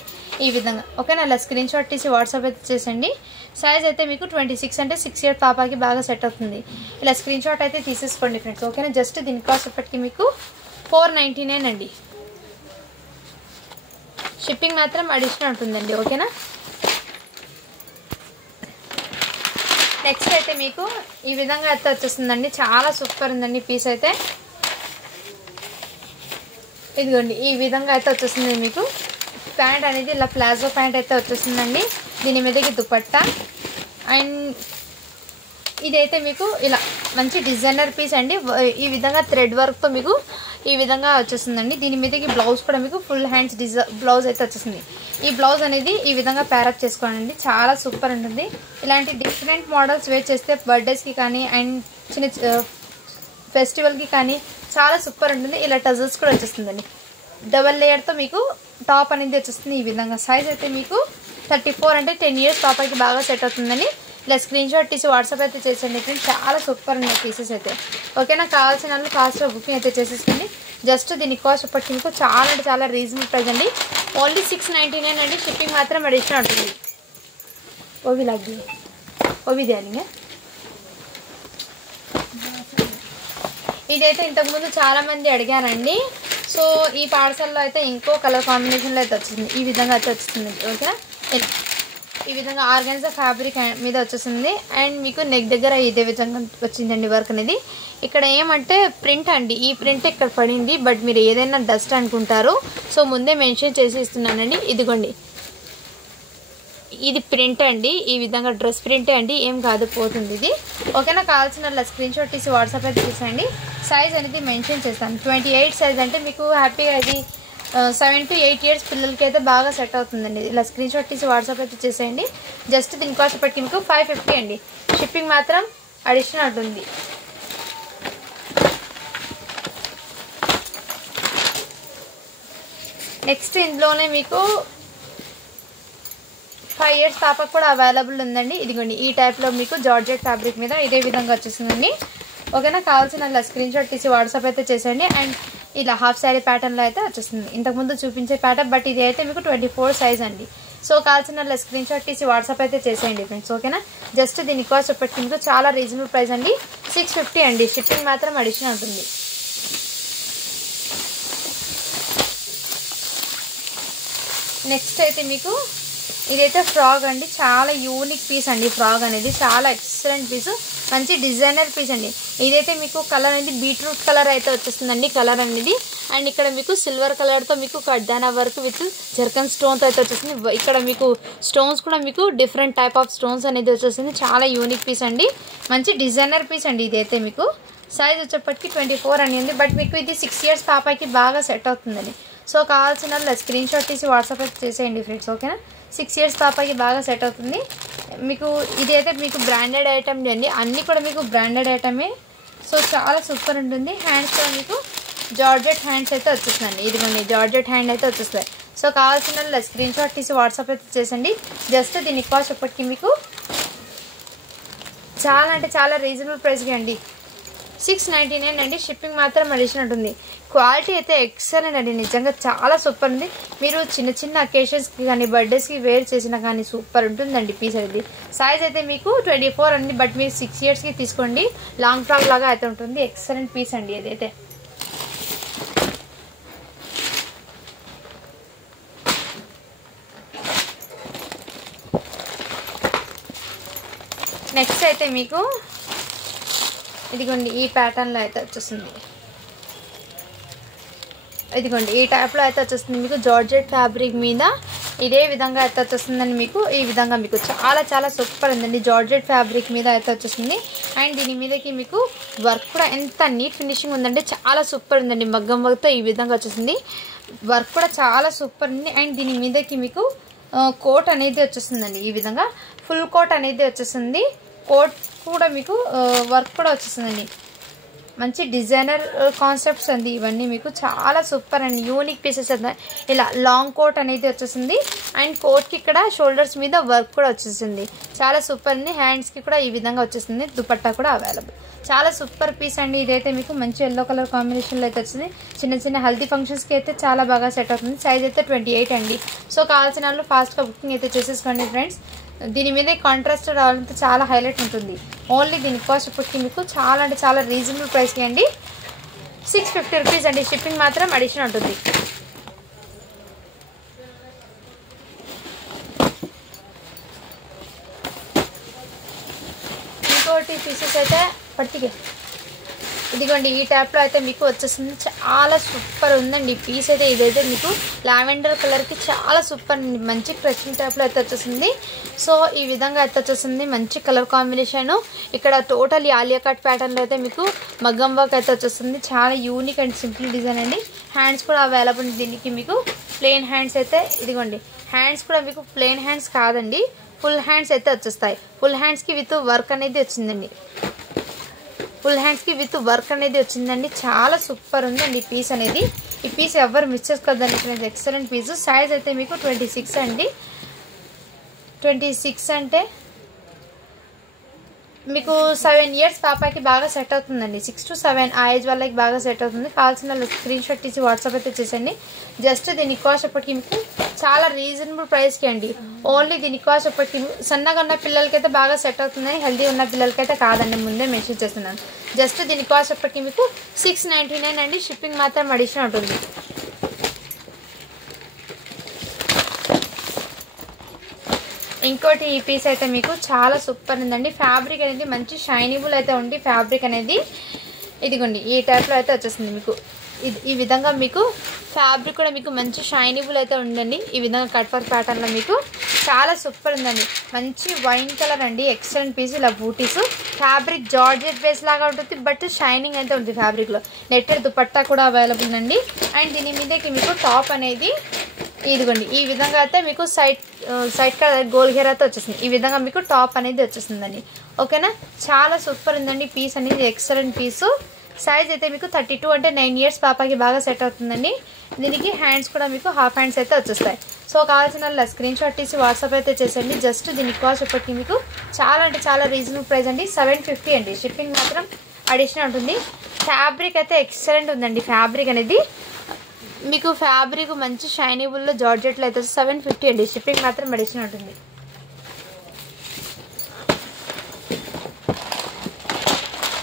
ఈ విధంగా. ఓకేనా, అలా స్క్రీన్ షాట్ తీసి వాట్సాప్ అయితే చేసండి. సైజ్ అయితే మీకు 26 అంటే 6 ఇయర్ పాపాకి బాగా సెట్ అవుతుంది. ఇలా స్క్రీన్ షాట్ అయితే తీసేసుకోండి ఫ్రెండ్స్. ఓకేనా, జస్ట్ దీని కాస్ట్ ఇప్పటికి మీకు 499 అండి. షిప్పింగ్ మాత్రం అడిషనల్ ఉంటుందండి. ఓకేనా, నెక్స్ట్ అయితే మీకు ఈ విధంగా అయితే వచ్చేస్తుందండి. చాలా సూపర్ ఉందండి పీస్ అయితే. ఇదిగోండి ఈ విధంగా అయితే వచ్చేస్తుంది మీకు. ప్యాంట్ అనేది ఇలా ప్లాజో ప్యాంట్ అయితే వచ్చేస్తుందండి. దీని మీదకి దుపట్టా అండ్ ఇదైతే మీకు ఇలా మంచి డిజైనర్ పీస్ అండి. ఈ విధంగా థ్రెడ్ వర్క్తో మీకు ఈ విధంగా వచ్చేస్తుందండి. దీని మీదకి బ్లౌజ్ కూడా మీకు ఫుల్ హ్యాండ్స్ బ్లౌజ్ అయితే వచ్చేస్తుంది. ఈ బ్లౌజ్ అనేది ఈ విధంగా ప్యారప్ చేసుకోండి. చాలా సూపర్ ఉంటుంది. ఇలాంటి డిఫరెంట్ మోడల్స్ వేర్ చేస్తే బర్త్డేస్కి కానీ అండ్ చిన్న ఫెస్టివల్కి కానీ చాలా సూపర్ ఉంటుంది. ఇలా టజల్స్ కూడా వచ్చేస్తుందండి. డబల్ లేయర్తో మీకు టాప్ అనేది వచ్చేస్తుంది ఈ విధంగా. సైజ్ అయితే మీకు 34 అంటే 10 ఇయర్స్ పాపకి బాగా సెట్ అవుతుందని ఇలా స్క్రీన్ షాట్ తీసి వాట్సాప్ అయితే చేసేయండి ఫ్రెండ్స్. చాలా సూపర్ ఉన్నాయి పీసెస్ అయితే. ఓకేనా, కావాల్సిన వాళ్ళు ఫాస్ట్గా బుకింగ్ అయితే చేసేసుకోండి. జస్ట్ దీని కాస్ట్ ఇప్పటికి మీకు చాలా అంటే చాలా రీజనబుల్ ప్రైస్ అండి. ఓన్లీ 699 అండి. షిప్పింగ్ మాత్రం అడిషనల్ ఉంటుంది. ఓవి లాగి ఓవి దేనిగా. ఇదైతే ఇంతకుముందు చాలామంది అడిగారండి. సో ఈ పార్సల్లో అయితే ఇంకో కలర్ కాంబినేషన్లో అయితే వచ్చింది. ఈ విధంగా అయితే వచ్చింది. ఓకేనా, ఈ విధంగా ఆర్గాన్జా ఫ్యాబ్రిక్ మీద వచ్చేసింది. అండ్ మీకు నెక్ దగ్గర ఇదే విధంగా వచ్చిందండి వర్క్ అనేది. ఇక్కడ ఏమంటే ప్రింట్ అండి, ఈ ప్రింట్ ఇక్కడ పడింది. బట్ మీరు ఏదైనా డస్ట్ అనుకుంటారు, సో ముందే మెన్షన్ చేసి ఇస్తున్నానండి. ఇదిగోండి ఇది ప్రింట్ అండి, ఈ విధంగా డ్రెస్ ప్రింటే అండి, ఏం కాదు పోతుంది ఇది. ఓకేనా, కావాల్సిన స్క్రీన్ షాట్ తీసి వాట్సాప్ అయితే తీసండి. సైజ్ అనేది మెన్షన్ చేస్తాను. 28 సైజ్ అంటే మీకు హ్యాపీగా ఇది 7 to 8 ఇయర్స్ పిల్లలకి అయితే బాగా సెట్ అవుతుందండి. ఇలా స్క్రీన్ షాట్ తీసి వాట్సాప్ అయితే చేసేయండి. జస్ట్ దీని కాస్ట్ ఇప్పటికి మీకు 550 అండి. షిప్పింగ్ మాత్రం అడిషనల్ ఉంటుంది. నెక్స్ట్ ఇందులోనే మీకు 5 ఇయర్స్ పాపకు కూడా అవైలబుల్ ఉందండి. ఇదిగోండి ఈ టైప్లో మీకు జార్జెట్ ఫ్యాబ్రిక్ మీద ఇదే విధంగా వచ్చేసిందండి. ఓకేనా, కావాల్సిన ఇలా స్క్రీన్ షాట్ తీసి వాట్సాప్ అయితే చేసేయండి. అండ్ ఇలా హాఫ్ శారీ ప్యాటర్న్లో అయితే వచ్చేస్తుంది. ఇంతకుముందు చూపించే ప్యాటర్న్, బట్ ఇది అయితే మీకు 24 సైజ్ అండి. సో కావాల్సిన ఇలా స్క్రీన్ షాట్ తీసి వాట్సాప్ అయితే చేసేయండి ఫ్రెండ్స్. ఓకేనా, జస్ట్ దీని కాస్ట్ ఇప్పటికి మీకు చాలా రీజనబుల్ ప్రైస్ అండి. 650 అండి. షిప్పింగ్ మాత్రం అడిషనల్ ఉంటుంది. నెక్స్ట్ అయితే మీకు ఇదైతే ఫ్రాక్ అండి. చాలా యూనిక్ పీస్ అండి. ఫ్రాక్ అనేది చాలా ఎక్సలెంట్ పీస్, మంచి డిజైనర్ పీస్ అండి. ఇదైతే మీకు కలర్ అనేది బీట్రూట్ కలర్ అయితే వచ్చేస్తుందండి కలర్ అనేది. అండ్ ఇక్కడ మీకు సిల్వర్ కలర్తో మీకు కడ్డానా వర్క్ విత్ జర్కన్ స్టోన్తో అయితే వచ్చేసింది. ఇక్కడ మీకు స్టోన్స్ కూడా మీకు డిఫరెంట్ టైప్ ఆఫ్ స్టోన్స్ అనేది వచ్చేసింది. చాలా యూనిక్ పీస్ అండి, మంచి డిజైనర్ పీస్ అండి. ఇదైతే మీకు సైజ్ వచ్చేప్పటికి 24 అని ఉంది. బట్ మీకు ఇది 6 ఇయర్స్ పాపకి బాగా సెట్ అవుతుందండి. సో కావాల్సిన స్క్రీన్ షాట్ తీసి వాట్సాప్ అయితే చేసేయండి ఫ్రెండ్స్. ఓకేనా, 6 ఇయర్స్ పాపకి బాగా సెట్ అవుతుంది మీకు. ఇది అయితే మీకు బ్రాండెడ్ ఐటమ్ అండి, అన్నీ కూడా మీకు బ్రాండెడ్ ఐటమే. సో చాలా సూపర్ ఉంటుంది. హ్యాండ్స్ కూడా మీకు జార్జెట్ హ్యాండ్స్ అయితే వచ్చేస్తుందండి. ఇదిగోండి జార్జెట్ హ్యాండ్ అయితే వచ్చేస్తాయి. సో కావాల్సిన స్క్రీన్ షాట్ తీసి వాట్సాప్ అయితే చేసండి. జస్ట్ దీని కాస్ట్ ఇప్పటికి మీకు చాలా అంటే చాలా రీజనబుల్ ప్రైస్కి అండి. 699 అండి. షిప్పింగ్ మాత్రం అడిషనల్ ఉంటుంది. క్వాలిటీ అయితే ఎక్సలెంట్ అండి, నిజంగా చాలా సూపర్ ఉంది. మీరు చిన్న చిన్న అకేషన్స్కి కానీ బర్త్డేస్కి వేర్ చేసినా కానీ సూపర్ ఉంటుందండి పీస్ అనేది. సైజ్ అయితే మీకు 24 అండి. బట్ మీరు 6 ఇయర్స్కి తీసుకోండి. లాంగ్ ఫ్రాక్ లాగా అయితే ఉంటుంది. ఎక్సలెంట్ పీస్ అండి అదైతే. నెక్స్ట్ అయితే మీకు ఇదిగోండి ఈ ప్యాటర్న్లో అయితే వచ్చేస్తుంది. ఇదిగోండి ఈ టైప్లో అయితే వచ్చేస్తుంది మీకు జార్జెట్ ఫ్యాబ్రిక్ మీద ఇదే విధంగా అయితే వచ్చేస్తుందండి. మీకు ఈ విధంగా మీకు చాలా చాలా సూపర్ ఉందండి. జార్జెట్ ఫ్యాబ్రిక్ మీద అయితే వచ్చేస్తుంది. అండ్ దీని మీదకి మీకు వర్క్ కూడా ఎంత నీట్ ఫినిషింగ్ ఉందంటే చాలా సూపర్ ఉందండి. మగ్గం వర్క్తో ఈ విధంగా వచ్చేసింది. వర్క్ కూడా చాలా సూపర్ ఉంది. అండ్ దీని మీదకి మీకు కోట్ అనేది వచ్చేస్తుందండి. ఈ విధంగా ఫుల్ కోట్ అనేది వచ్చేస్తుంది. కోట్ కూడా మీకు వర్క్ కూడా వచ్చేస్తుందండి. మంచి డిజైనర్ కాన్సెప్ట్స్ అండి ఇవన్నీ మీకు చాలా సూపర్ అండ్ యూనిక్ పీసెస్ అండి. ఇలా లాంగ్ కోట్ అనేది వచ్చేసింది అండ్ కోట్కి ఇక్కడ షోల్డర్స్ మీద వర్క్ కూడా వచ్చేసింది. చాలా సూపర్ అండి. హ్యాండ్స్కి కూడా ఈ విధంగా వచ్చేసింది. దుపట్టా కూడా అవైలబుల్. చాలా సూపర్ పీస్ అండి. ఇదైతే మీకు మంచి ఎల్లో కలర్ కాంబినేషన్లో అయితే వచ్చింది. చిన్న చిన్న హెల్తీ ఫంక్షన్స్కి అయితే చాలా బాగా సెట్ అవుతుంది. సైజ్ అయితే 28 అండి. సో కావాల్సిన వాళ్ళు ఫాస్ట్గా బుకింగ్ అయితే చేసేసుకోండి ఫ్రెండ్స్. దీని మీద కాంట్రాస్ట్ రావాలంటే చాలా హైలైట్ ఉంటుంది. ఓన్లీ దీని కాస్ట్ ఇప్పటికి మీకు చాలా అంటే చాలా రీజనబుల్ ప్రైస్కి అండి. 650 రూపీస్ అండి. షిప్పింగ్ మాత్రం అడిషనల్ ఉంటుంది. ఇంకోటి పీసెస్ అయితే పట్టికే ఇదిగోండి ఈ టైప్లో అయితే మీకు వచ్చేస్తుంది. చాలా సూపర్ ఉందండి పీస్ అయితే. ఇదైతే మీకు లావెండర్ కలర్కి చాలా సూపర్ మంచి క్రషింగ్ టైప్లో అయితే వచ్చేసింది. సో ఈ విధంగా అయితే వచ్చేసింది. మంచి కలర్ కాంబినేషను. ఇక్కడ టోటల్ ఆలియా కట్ ప్యాటర్న్లో అయితే మీకు మగ్గం వర్క్ అయితే వచ్చేస్తుంది. చాలా యూనిక్ అండ్ సింపుల్ డిజైన్ అండి. హ్యాండ్స్ కూడా అవైలబుల్. దీనికి మీకు ప్లెయిన్ హ్యాండ్స్ అయితే ఇదిగోండి. హ్యాండ్స్ కూడా మీకు ప్లెయిన్ హ్యాండ్స్ కాదండి, ఫుల్ హ్యాండ్స్ అయితే వచ్చేస్తాయి. ఫుల్ హ్యాండ్స్కి విత్ వర్క్ అనేది వచ్చిందండి. ఫుల్ హ్యాండ్స్కి విత్ వర్క్ అనేది వచ్చిందండి. చాలా సూపర్ ఉందండి పీస్ అనేది. ఈ పీస్ ఎవరు మిస్ చేసుకోవద్దండి ఫ్రెండ్స్. ఎక్సలెంట్ పీసు. సైజ్ అయితే మీకు 26 అండి. 26 అంటే మీకు 7 ఇయర్స్ పాపకి బాగా సెట్ అవుతుందండి. 6 to 7 ఆ ఏజ్ వాళ్ళకి బాగా సెట్ అవుతుంది. కావాల్సిన స్క్రీన్ షాట్ తీసి వాట్సాప్ అయితే చేసేయండి. జస్ట్ దీని కాస్ట్ అప్పటికి మీకు చాలా రీజనబుల్ ప్రైస్కి అండి. ఓన్లీ దీని కాస్ట్ అప్పటికి సన్నగా ఉన్న పిల్లలకైతే బాగా సెట్ అవుతుందని, హెల్దీ ఉన్న పిల్లలకైతే కాదండి. ముందే మెన్షన్ చేస్తున్నాను. జస్ట్ దీని కాస్ట్ అప్పటికి మీకు 699 అండి. షిప్పింగ్ మాత్రం అడిషనల్ ఉంటుంది. ఇంకోటి ఈ పీస్ అయితే మీకు చాలా సూపర్ ఉందండి. ఫ్యాబ్రిక్ అనేది మంచి షైనిబుల్ అయితే ఉంది. ఫ్యాబ్రిక్ అనేది ఇదిగోండి ఈ టైప్లో అయితే వచ్చేస్తుంది మీకు. ఈ విధంగా మీకు ఫ్యాబ్రిక్ కూడా మీకు మంచి షైనిబుల్ అయితే ఉందండి. ఈ విధంగా కట్ వర్క్ ప్యాటర్న్లో మీకు చాలా సూపర్ ఉందండి. మంచి వైన్ కలర్ అండి. Excellent piece. ఇలా బూటీస్ ఫ్యాబ్రిక్ జార్జెట్ బేస్ లాగా ఉంటుంది, బట్ షైనింగ్ అయితే ఉంటుంది ఫ్యాబ్రిక్లో. నెట్టెడ్ దుపట్టా కూడా అవైలబుల్ అండి. అండ్ దీని మీదకి మీకు టాప్ అనేది ఇదిగోండి ఈ విధంగా అయితే మీకు సైడ్ గోల్ హెయిర్ అయితే వచ్చేసింది. ఈ విధంగా మీకు టాప్ అనేది వచ్చేసిందండి. ఓకేనా. చాలా సూపర్ ఉందండి పీస్ అనేది. ఎక్సలెంట్ పీసు. సైజ్ అయితే మీకు 32 అంటే 9 ఇయర్స్ పాపకి బాగా సెట్ అవుతుందండి. దీనికి హ్యాండ్స్ కూడా మీకు హాఫ్ హ్యాండ్స్ అయితే వచ్చేస్తాయి. సో కావాల్సిన స్క్రీన్ షాట్ తీసి వాట్సాప్ అయితే చేసేయండి. జస్ట్ దీని కాస్ట్ ఇప్పటికి మీకు చాలా అంటే చాలా రీజనబుల్ ప్రైస్ అండి. 750 అండి. షిప్పింగ్ మాత్రం అడిషనల్ ఉంటుంది. ఫ్యాబ్రిక్ అయితే ఎక్సలెంట్ ఉందండి. ఫ్యాబ్రిక్ అనేది మీకు ఫ్యాబ్రిక్ మంచి షైనిబుల్లో జార్జెట్లో అయితే 750 అండి. షిప్పింగ్ మాత్రం అడిషనల్ ఉంటుంది.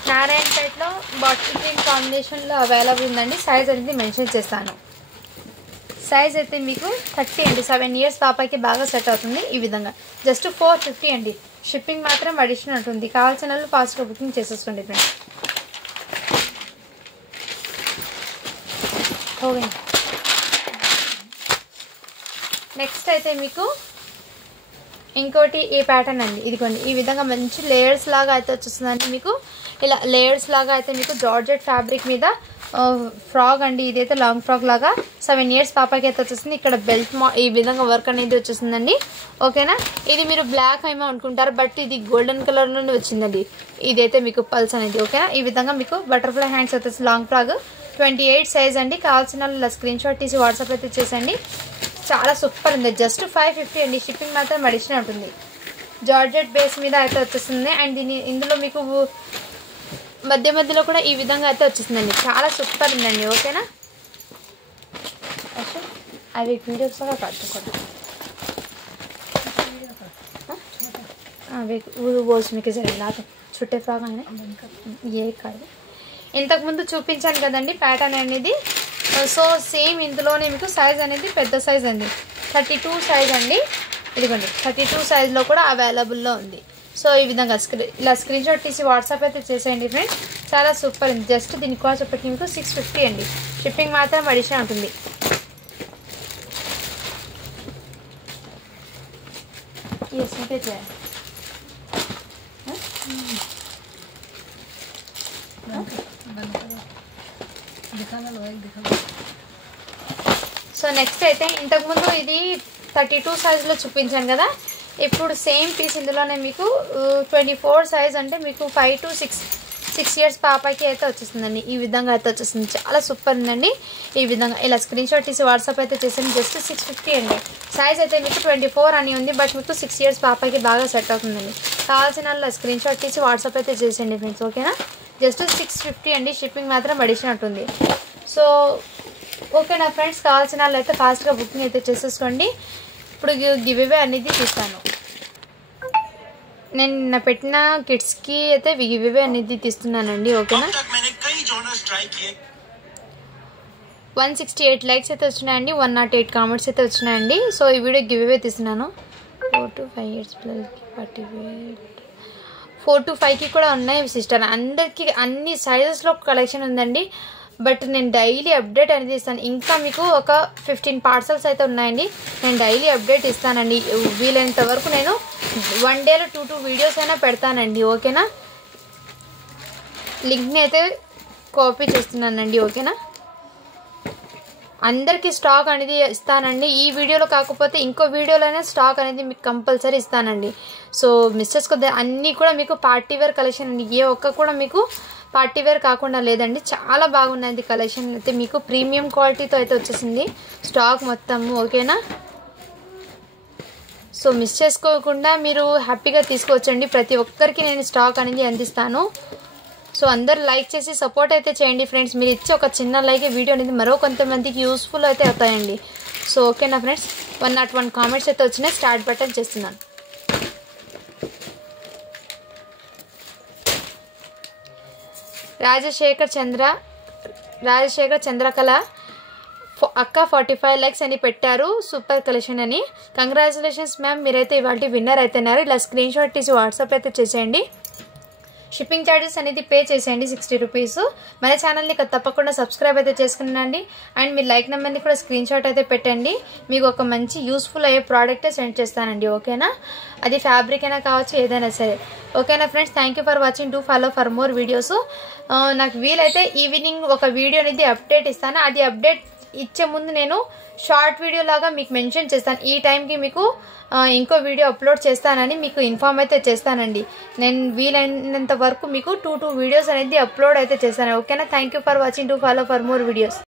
నారాయణపేటలో బాటిల్ గ్రీన్ కాంబినేషన్లో అవైలబుల్ ఉందండి. సైజ్ అనేది మెన్షన్ చేస్తాను. సైజ్ అయితే మీకు 30 అండి. 7 ఇయర్స్ పాపకి బాగా సెట్ అవుతుంది. ఈ విధంగా జస్ట్ 450 అండి. షిప్పింగ్ మాత్రం అడిషనల్ ఉంటుంది. కావాల్సిన వాళ్ళు ఫాస్ట్గా బుకింగ్ చేసేసుకోండి ఫ్రెండ్స్. ఓకే. నెక్స్ట్ అయితే మీకు ఇంకోటి ఈ ప్యాటర్న్ అండి. ఇదిగోండి ఈ విధంగా మంచి లేయర్స్ లాగా అయితే వచ్చేస్తుందండి. మీకు ఇలా లేయర్స్ లాగా అయితే మీకు జార్జెట్ ఫ్యాబ్రిక్ మీద ఫ్రాక్ అండి. ఇదైతే లాంగ్ ఫ్రాక్ లాగా 7 ఇయర్స్ పాపకి అయితే వచ్చేసింది. ఇక్కడ బెల్ట్ ఈ విధంగా వర్క్ అనేది వచ్చేసిందండి. ఓకేనా. ఇది మీరు బ్లాక్ ఏమో అనుకుంటారు, బట్ ఇది గోల్డెన్ కలర్లోనే వచ్చిందండి. ఇదైతే మీకు పల్స్ అనేది. ఓకేనా. ఈ విధంగా మీకు బటర్ఫ్లై హ్యాండ్స్ వచ్చేసి లాంగ్ ఫ్రాక్ 28 సైజ్ అండి. కావాల్సిన స్క్రీన్ షాట్ తీసి వాట్సాప్ అయితే చేసండి. చాలా సూపర్ ఉంది. జస్ట్ 550 అండి. షిప్పింగ్ మాత్రం అడిషనల్ ఉంటుంది. జార్జెట్ బేస్ మీద అయితే వచ్చేస్తుంది. అండ్ ఇందులో మీకు మధ్య మధ్యలో కూడా ఈ విధంగా అయితే వచ్చేస్తుందండి. చాలా సూపర్ ఉందండి. ఓకేనా. అవి వీడియోస్ కూడా పట్టుకోండి. बोल्स మీకు జరిగిందా చుట్టే ఫ్రాక్ అని ఏ కాదు. ఇంతకుముందు చూపించాను కదండి ప్యాటర్న్ అనేది. సో సేమ్ ఇందులోనే మీకు సైజ్ అనేది పెద్ద సైజ్ అండి. 32 సైజ్ అండి. ఇదిగోండి 32 సైజ్లో కూడా అవైలబుల్లో ఉంది. సో ఈ విధంగా ఇలా స్క్రీన్ షాట్ తీసి వాట్సాప్ అయితే చేసేయండి ఫ్రెండ్స్. చాలా సూపర్ ఉంది. జస్ట్ దీని కాస్ట్ చెప్పి మీకు 650 అండి. షిప్పింగ్ మాత్రం అడిషనల్ ఉంటుంది. సో నెక్స్ట్ అయితే ఇంతకుముందు ఇది 32 సైజ్లో చూపించాను కదా. ఇప్పుడు సేమ్ పీస్ ఇందులోనే మీకు 24 సైజ్ అంటే మీకు 5 to 6 6 ఇయర్స్ పాపకి అయితే వచ్చేస్తుందండి. ఈ విధంగా అయితే వచ్చేస్తుంది. చాలా సూపర్ ఉందండి. ఈ విధంగా ఇలా స్క్రీన్ షాట్ తీసి వాట్సాప్ అయితే చేసాను. జస్ట్ 650 అండి. సైజ్ అయితే మీకు 24 అని ఉంది, బట్ మీకు 6 ఇయర్స్ పాపకి బాగా సెట్ అవుతుందండి. కావాల్సిన వాళ్ళు స్క్రీన్ షాట్ తీసి వాట్సాప్ అయితే చేసేయండి ఫ్రెండ్స్, ఓకేనా. జస్ట్ 650 అండి. షిప్పింగ్ మాత్రం అడిషన్ ఉంటుంది. సో ఓకేనా ఫ్రెండ్స్, కావాల్సిన వాళ్ళు అయితే ఫాస్ట్గా బుకింగ్ అయితే చేసేసుకోండి. ఇప్పుడు గివ్ అవే అనేది తీస్తాను. నేను నిన్న పెట్టిన కిడ్స్కి అయితే గివ్ అవే అనేది తీస్తున్నానండి, ఓకేనా. 168 లైక్స్ అయితే వచ్చినాయండి. 108 కామెంట్స్ అయితే వచ్చినాయండి. సో ఈ వీడియో గివ్ అవే తీస్తున్నాను. 4 to 5 years పిల్లలకి 4 to 5కి కూడా ఉన్నాయి సిస్టర్. అందరికి అన్ని సైజెస్లో కలెక్షన్ ఉందండి. బట్ నేను డైలీ అప్డేట్ అనేది ఇస్తాను. ఇంకా మీకు ఒక 15 పార్సల్స్ అయితే ఉన్నాయండి. నేను డైలీ అప్డేట్ ఇస్తానండి. వీలైనంత వరకు నేను 1 డేలో 2 వీడియోస్ అయినా పెడతానండి, ఓకేనా. లింక్ని అయితే కాపీ చేస్తున్నానండి, ఓకేనా. అందరికీ స్టాక్ అనేది ఇస్తానండి. ఈ వీడియోలో కాకపోతే ఇంకో వీడియోలోనే స్టాక్ అనేది మీకు కంపల్సరీ ఇస్తానండి. సో మిస్ చేసుకోవద్దు. అన్నీ కూడా మీకు పార్టీ వేర్ కలెక్షన్ అండి. ఏ ఒక్క కూడా మీకు పార్టీ వేర్ కాకుండా లేదండి. చాలా బాగున్నది కలెక్షన్ అయితే. మీకు ప్రీమియం క్వాలిటీతో అయితే వచ్చేసింది స్టాక్ మొత్తము, ఓకేనా. సో మిస్ చేసుకోకుండా మీరు హ్యాపీగా తీసుకోవచ్చండి. ప్రతి ఒక్కరికి నేను స్టాక్ అనేది అందిస్తాను. సో అందరు లైక్ చేసి సపోర్ట్ అయితే చేయండి ఫ్రెండ్స్. మీరు ఇచ్చే ఒక చిన్న లైక్ వీడియో అనేది మరో కొంతమందికి యూస్ఫుల్ అయితే అవుతాయండి. సో ఓకేనా ఫ్రెండ్స్, 101 కామెంట్స్ అయితే వచ్చినాయి. స్టార్ట్ బటన్ చేస్తున్నాను. రాజశేఖర్ చంద్రకళ అక్క 45 లైక్స్ అని పెట్టారు. సూపర్ కలెక్షన్ అని. కంగ్రాచులేషన్స్ మ్యామ్, మీరైతే ఇవాళ విన్నర్ అయితేన్నారు. ఇలా స్క్రీన్ షాట్ తీసి వాట్సాప్ అయితే చేసేయండి. షిప్పింగ్ ఛార్జెస్ అనేది పే చేసేయండి 60 రూపీస్. మన ఛానల్ని తప్పకుండా సబ్స్క్రైబ్ అయితే చేసుకున్నాండి. అండ్ మీ లైక్ నెంబర్ని కూడా స్క్రీన్ షాట్ అయితే పెట్టండి. మీకు ఒక మంచి యూస్ఫుల్ అయ్యే ప్రోడక్టే సెండ్ చేస్తానండి, ఓకేనా. అది ఫ్యాబ్రిక్ అయినా కావచ్చు, ఏదైనా సరే, ఓకేనా friends. Thank you for watching. Do follow for more videos. నాకు వీలైతే ఈవినింగ్ ఒక వీడియో అనేది అప్డేట్ ఇస్తాను. అది అప్డేట్ ఇచ్చే ముందు నేను షార్ట్ వీడియో లాగా మీకు మెన్షన్ చేస్తాను. ఈ టైంకి మీకు ఇంకో వీడియో అప్లోడ్ చేస్తానని మీకు ఇన్ఫార్మ్ అయితే చేస్తానండి. నేను వీలైనంత వరకు మీకు 2 వీడియోస్ అనేది అప్లోడ్ అయితే చేస్తాను, ఓకేనా. Thank you for watching. Do follow for more videos.